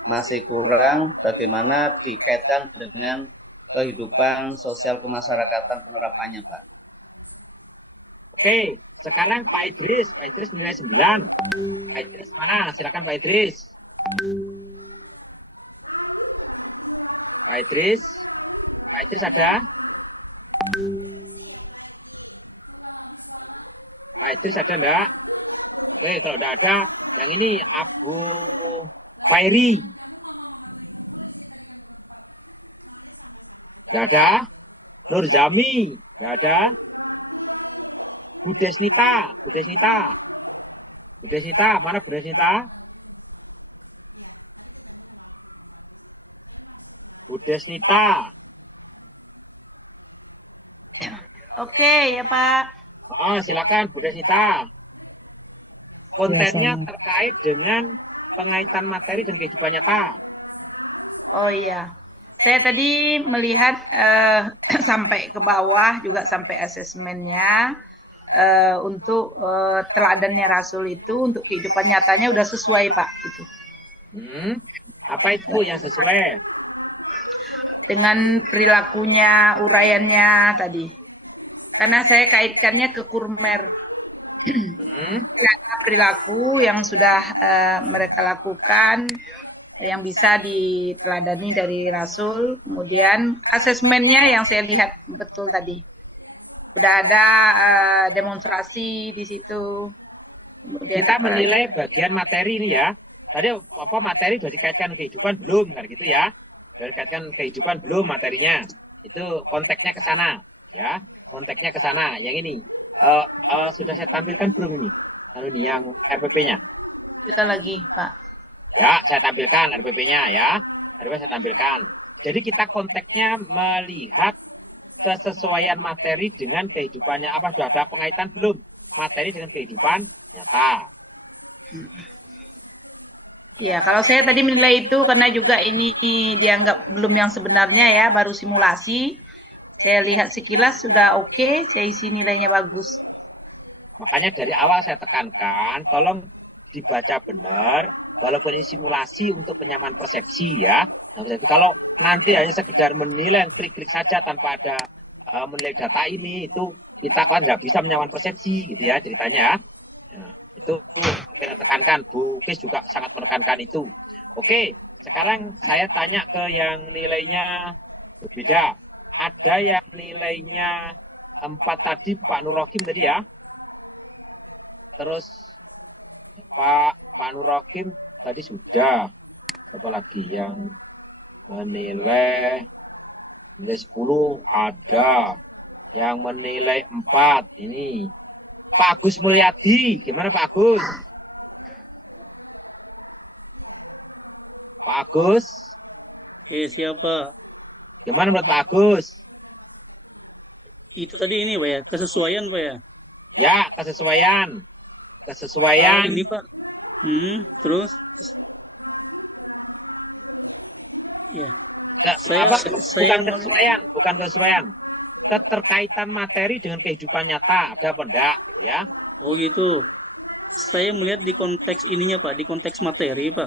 masih kurang bagaimana dikaitkan dengan kehidupan sosial kemasyarakatan utamanya Pak. Oke, sekarang Pak Idris nilai 9. Pak Idris mana? Silakan Pak Idris. Pak Idris ada? Pak Idris ada enggak? Kalau enggak ada, yang ini Abu Fairi. Enggak ada? Nur Jami, enggak ada? Bu Desnita, mana Bu Desnita? Bu Desnita. Oke ya Pak. Silakan Bu Desnita. Kontennya terkait dengan pengaitan materi dan kehidupan nyata. Oh iya. Saya tadi melihat sampai ke bawah juga sampai asesmennya. Untuk teladannya Rasul itu untuk kehidupan nyatanya udah sesuai Pak gitu. Apa itu yang sesuai? Dengan perilakunya, uraiannya tadi. Karena saya kaitkannya ke kurmer. Perilaku yang sudah mereka lakukan yang bisa diteladani dari Rasul. Kemudian asesmennya yang saya lihat betul tadi. Sudah ada demonstrasi di situ. Kita menilai bagian materi ini ya. Tadi apa materi sudah dikaitkan kehidupan belum, gitu ya. Sudah dikaitkan kehidupan belum materinya. Itu konteksnya ke sana, ya. Konteksnya ke sana. Yang ini sudah saya tampilkan belum ini? Yang RPP-nya. Kita lagi, Pak. Ya, saya tampilkan RPP-nya ya. Saya tampilkan. Jadi kita konteksnya melihat kesesuaian materi dengan kehidupannya. Apa sudah ada kaitan belum materi dengan kehidupan? Ya, kalau saya tadi menilai itu karena juga ini dianggap belum yang sebenarnya ya, baru simulasi. Saya lihat sekilas sudah oke, saya isi nilainya bagus. Makanya dari awal saya tekankan, tolong dibaca benar, walaupun ini simulasi untuk penyamaan persepsi ya. Jadi kalau nanti hanya sekedar menilai klik-klik saja tanpa ada menilai data ini, itu kita kan nggak bisa menyamakan persepsi gitu ya ceritanya. Itu menekankan, Bu Kis juga sangat menekankan itu. Oke, sekarang saya tanya ke yang nilainya berbeda. Ada yang nilainya 4 tadi, Pak Nurokim tadi ya. Terus Pak Nurokim tadi sudah. Ada lagi yang menilai 10 ada. Yang menilai 4 ini. Pak Agus Mulyadi, gimana Pak Agus? Pak Agus? Siapa? Gimana menurut Pak Agus? Itu tadi ini Pak ya, kesesuaian Pak ya? Ya, kesesuaian. Kesesuaian. Ini Pak. Terus? Bukan kesesuaian. Keterkaitan materi dengan kehidupan nyata, ada apa enggak? Ya. Oh itu, saya melihat di konteks ininya Pak, di konteks materi Pak.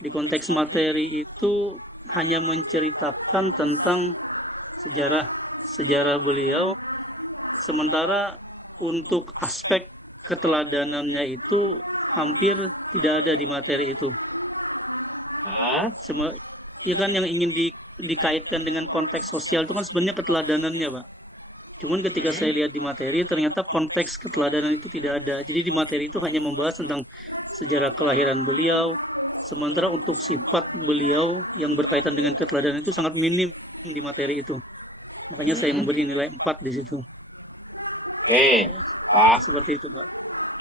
Di konteks materi itu hanya menceritakan tentang sejarah beliau, sementara untuk aspek keteladanannya itu hampir tidak ada di materi itu. Ya kan yang ingin dikaitkan dengan konteks sosial itu kan sebenarnya keteladanannya Pak. Cuman ketika saya lihat di materi ternyata konteks keteladanan itu tidak ada. Jadi di materi itu hanya membahas tentang sejarah kelahiran beliau, sementara untuk sifat beliau yang berkaitan dengan keteladanan itu sangat minim di materi itu. Makanya saya memberi nilai 4 di situ. Pak. Seperti itu Pak.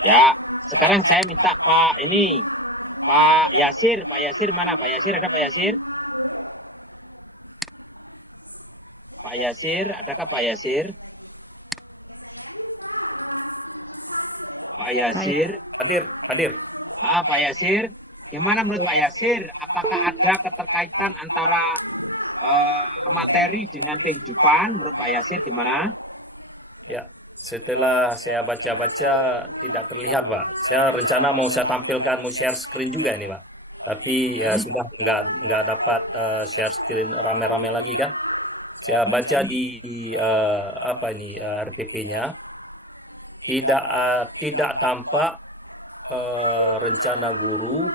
Ya, sekarang saya minta Pak Yasir mana Pak Yasir? Ada Pak Yasir? Pak Yasir, adakah Pak Yasir? Pak Yasir, hadir. Pak Yasir, gimana menurut Pak Yasir? Apakah ada keterkaitan antara materi dengan kehidupan? Menurut Pak Yasir gimana? Ya, setelah saya baca-baca tidak terlihat Pak. Saya rencana mau saya tampilkan, mau share screen juga ini Pak. Tapi ya sudah nggak dapat share screen rame-rame lagi kan. Saya baca di RPP-nya tidak tampak rencana guru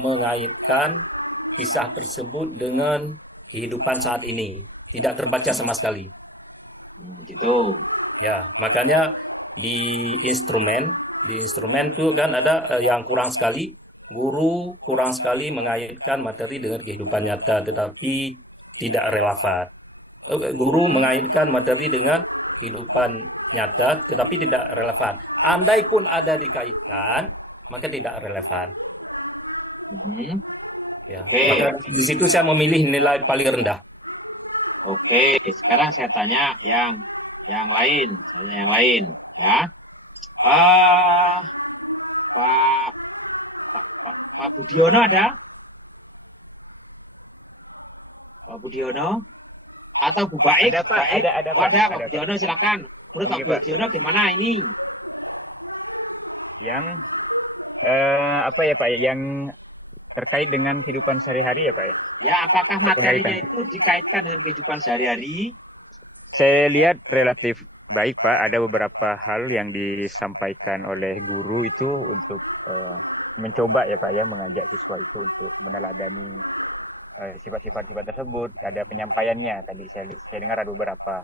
mengaitkan kisah tersebut dengan kehidupan saat ini. Tidak terbaca sama sekali. Ya, makanya di instrumen itu kan ada yang kurang sekali, guru kurang sekali mengaitkan materi dengan kehidupan nyata, tetapi tidak relevan. Guru mengaitkan materi dengan kehidupan nyata, tetapi tidak relevan. Andai pun ada dikaitkan, maka tidak relevan. Maka di situ saya memilih nilai paling rendah. Oke, sekarang saya tanya yang lain ya. Pak Budiono ada? Pak Budiono? Atau Bu Baik? Ada Pak Budiono, silakan. Menurut Pak Budiono gimana ini? Yang apa ya Pak? Yang terkait dengan kehidupan sehari-hari ya Pak? Ya, apakah materi itu dikaitkan dengan kehidupan sehari-hari? Saya lihat relatif baik Pak. Ada beberapa hal yang disampaikan oleh guru itu untuk mencoba ya Pak ya, mengajak siswa itu untuk meneladani sifat-sifat tersebut. Ada penyampaiannya tadi saya dengar ada beberapa.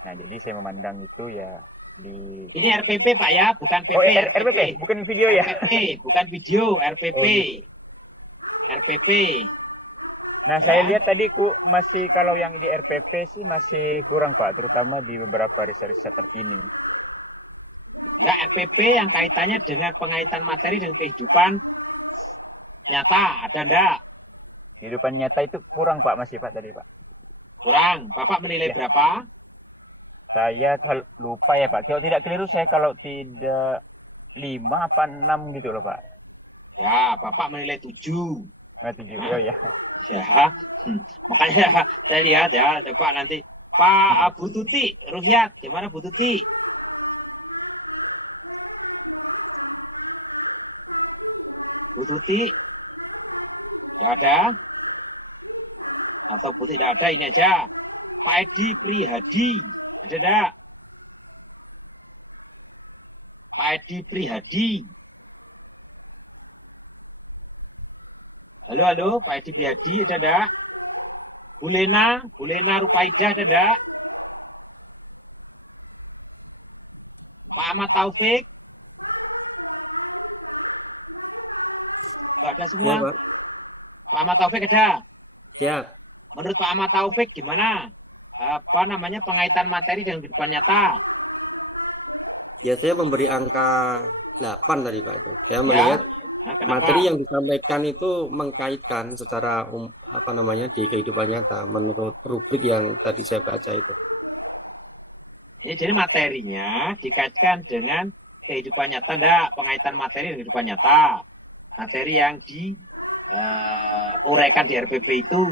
Nah jadi saya memandang itu ya ini RPP Pak ya, bukan PP. RPP, bukan video ya? RPP, bukan video, RPP. Nah saya lihat tadi masih kalau yang di RPP sih masih kurang Pak, terutama di beberapa riset terkini. Ya RPP yang kaitannya dengan pengaitan materi dan kehidupan nyata ada enggak? kehidupan nyata itu kurang Pak, masih Pak tadi Pak. Kurang. Bapak menilai berapa? Saya kalau lupa ya Pak, kalau tidak keliru saya kalau tidak 5 apa 6 gitu loh Pak. Ya, Bapak menilai 7. Nah, 7 ya. Ya. Makanya saya lihat ya, coba nanti Pak Bu Tuti, harus lihat gimana Bu Tuti. Bu Tuti, ada? Atau Bu tidak ada, ini aja. ID pilih Hadi, ada? ID pilih Hadi. Halo, Pak ID pilih Hadi, ada? Bulena Rupaidah, ada? Pak Ahmad Taufik. Ada semua. Pak Ahmad Taufik ada? Siap. Menurut Pak Ahmad Taufik gimana? Apa namanya pengaitan materi dengan kehidupan nyata? Ya saya memberi angka 8 tadi Pak. Saya melihat materi yang disampaikan itu mengkaitkan secara di kehidupan nyata menurut rubrik yang tadi saya baca itu. Jadi materinya dikaitkan dengan kehidupan nyata, enggak? Pengaitan materi dengan kehidupan nyata. Materi yang diuraikan di RPP itu.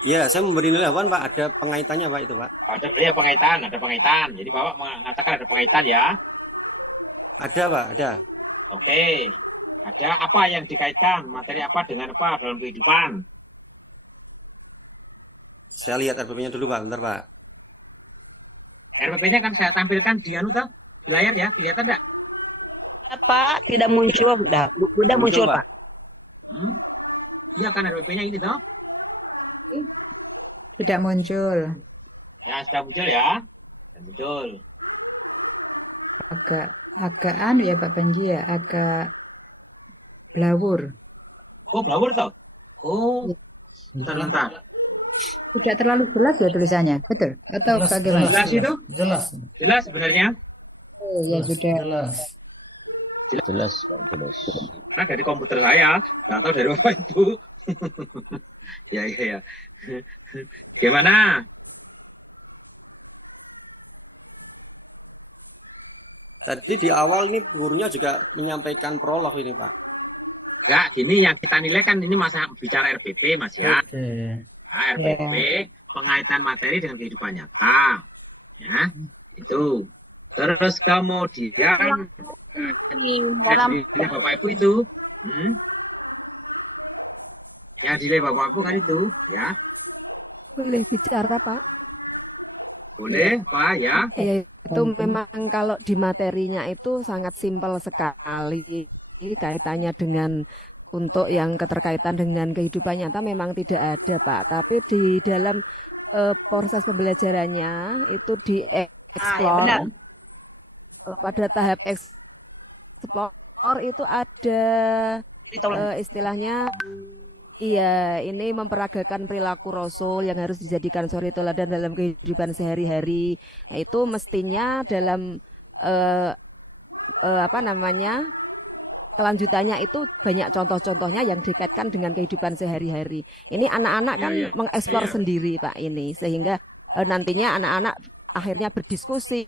Ya, saya memberi nilai 8 Pak, ada pengaitannya Pak itu Pak. Ada pengaitan. Jadi Bapak mengatakan ada pengaitan ya? Ada Pak, ada. Oke. Ada apa yang dikaitkan? Materi apa dengan apa dalam kehidupan? Saya lihat RPP-nya dulu Pak, bentar Pak. RPP-nya kan saya tampilkan di layar ya, kelihatan enggak? Pak, tidak muncul Pak. Tidak muncul Pak. Iya kan RPP-nya ini toh? Tidak muncul. Ya, sudah muncul ya. Betul. Agak aneh ya Pak Panji ya, agak blawur. Oh, blawur toh? Oh. Bentar. Tidak terlalu jelas ya tulisannya, betul? Atau bagaimana? Jelas itu? Jelas sebenarnya? Oh, ya sudah. Jelas. Karena dari komputer saya, atau dari apa itu? Ya. Gimana? Tadi di awal ini gurunya juga menyampaikan prolog ini Pak. Ya, ini yang kita nilai kan ini masa bicara RPP Mas ya. RPP pengaitan materi dengan kehidupan nyata. Ya, itu. Terus kemudian Bapak itu yang di Bapak kan itu ya. Boleh bicara Pak? Boleh Pak ya. Itu memang kalau di materinya itu sangat simpel sekali kaitannya dengan untuk yang keterkaitan dengan kehidupan nyata memang tidak ada Pak, tapi di dalam proses pembelajarannya itu dieksplor pada tahap ekspor itu ada istilahnya ini memperagakan perilaku Rasul yang harus dijadikan suri teladan dalam kehidupan sehari-hari. Itu mestinya dalam kelanjutannya itu banyak contoh-contohnya yang dikaitkan dengan kehidupan sehari-hari. Ini anak-anak kan mengeksplor sendiri Pak ini, sehingga nantinya anak-anak akhirnya berdiskusi.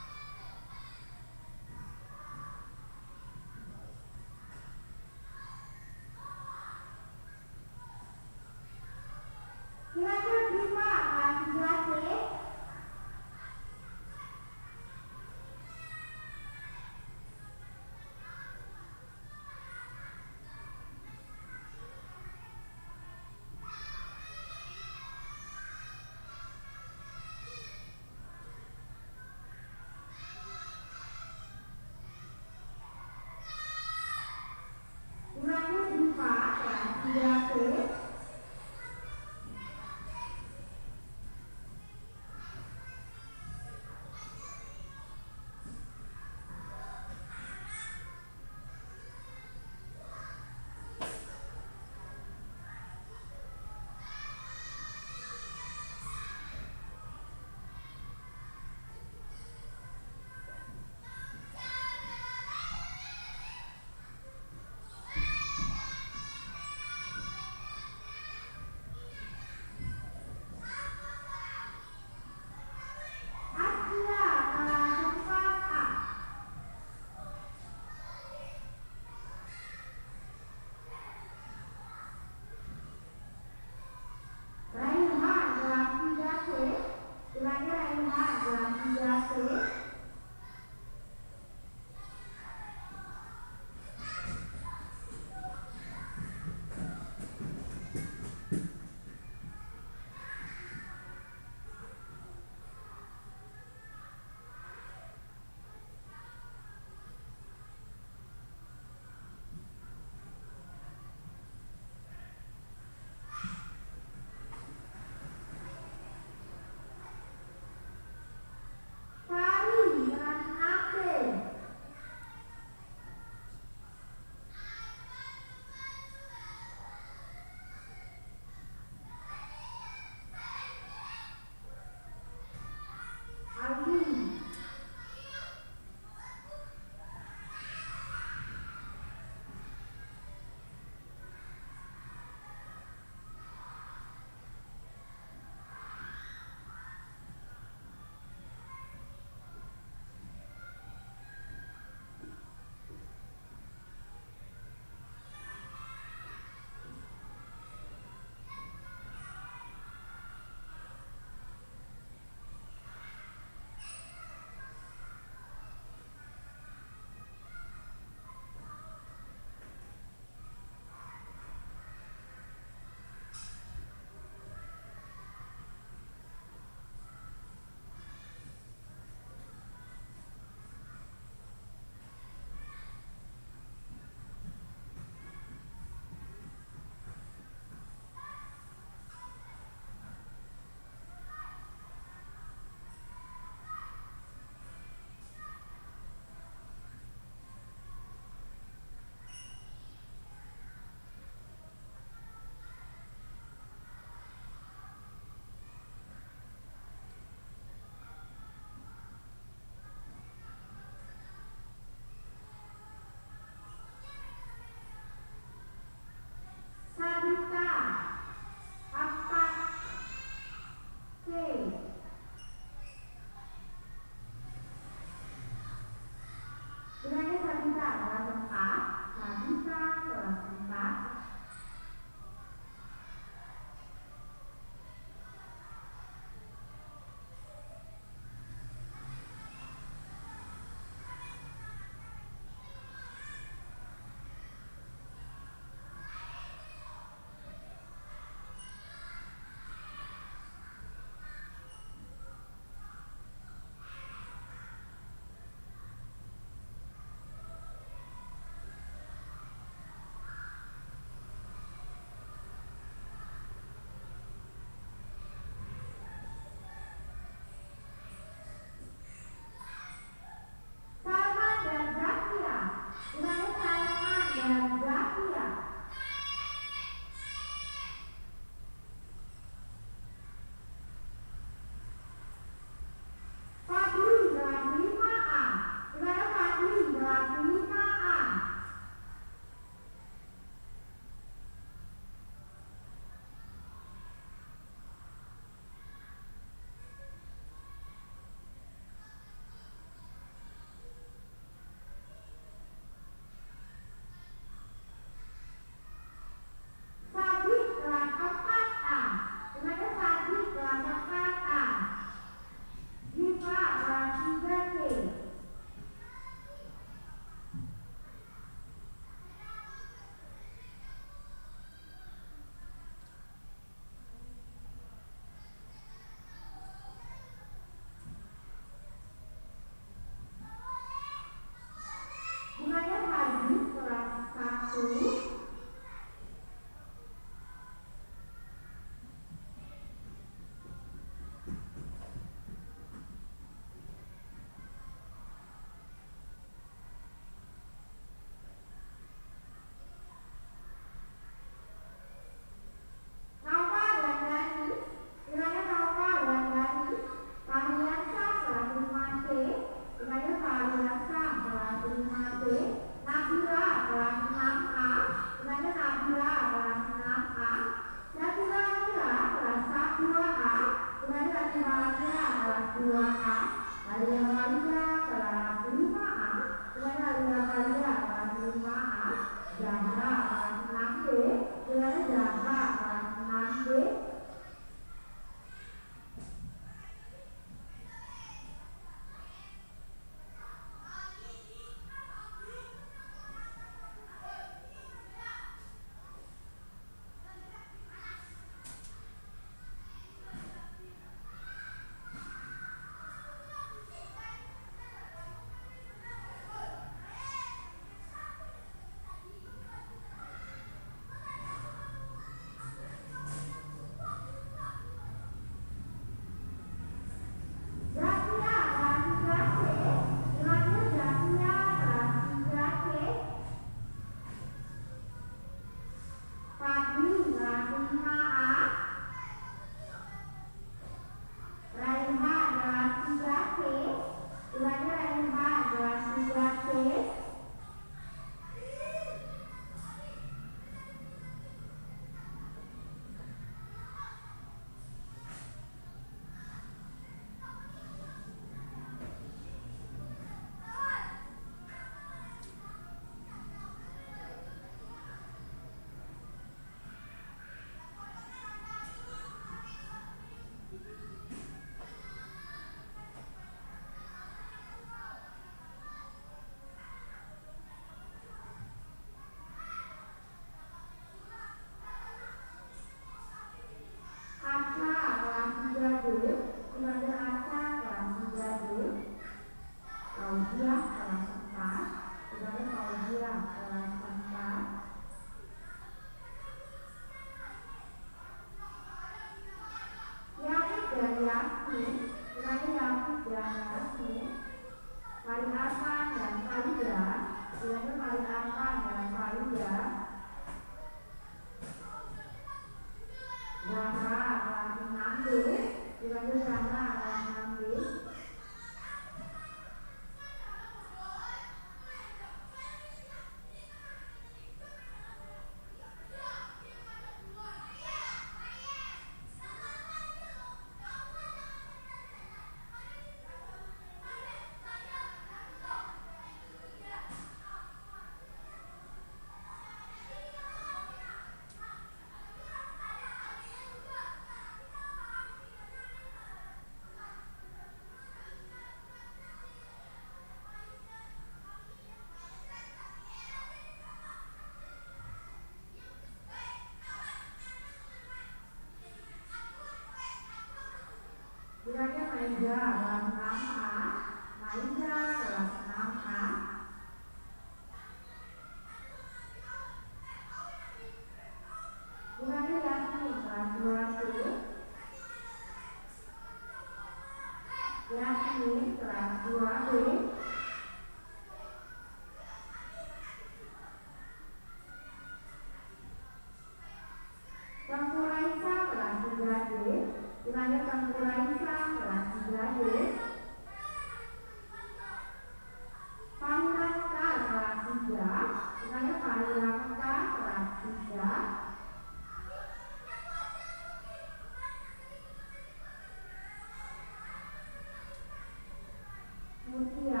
Kemudian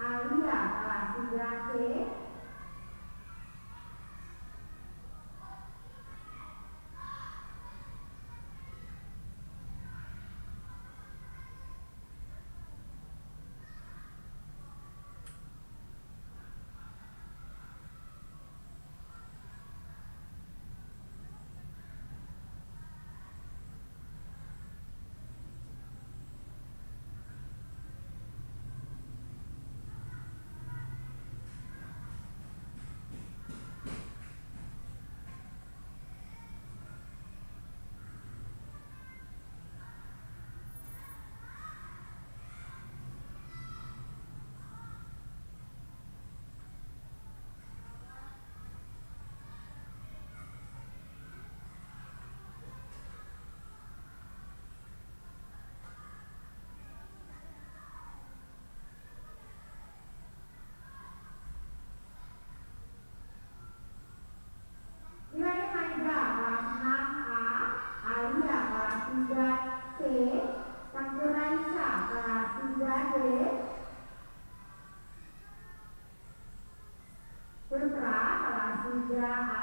Alia kelas 3C, Nilai Maida kelas 6A, Alia kelas 3C, Tangga Raisa kelas 3D, Putra kelas 3A,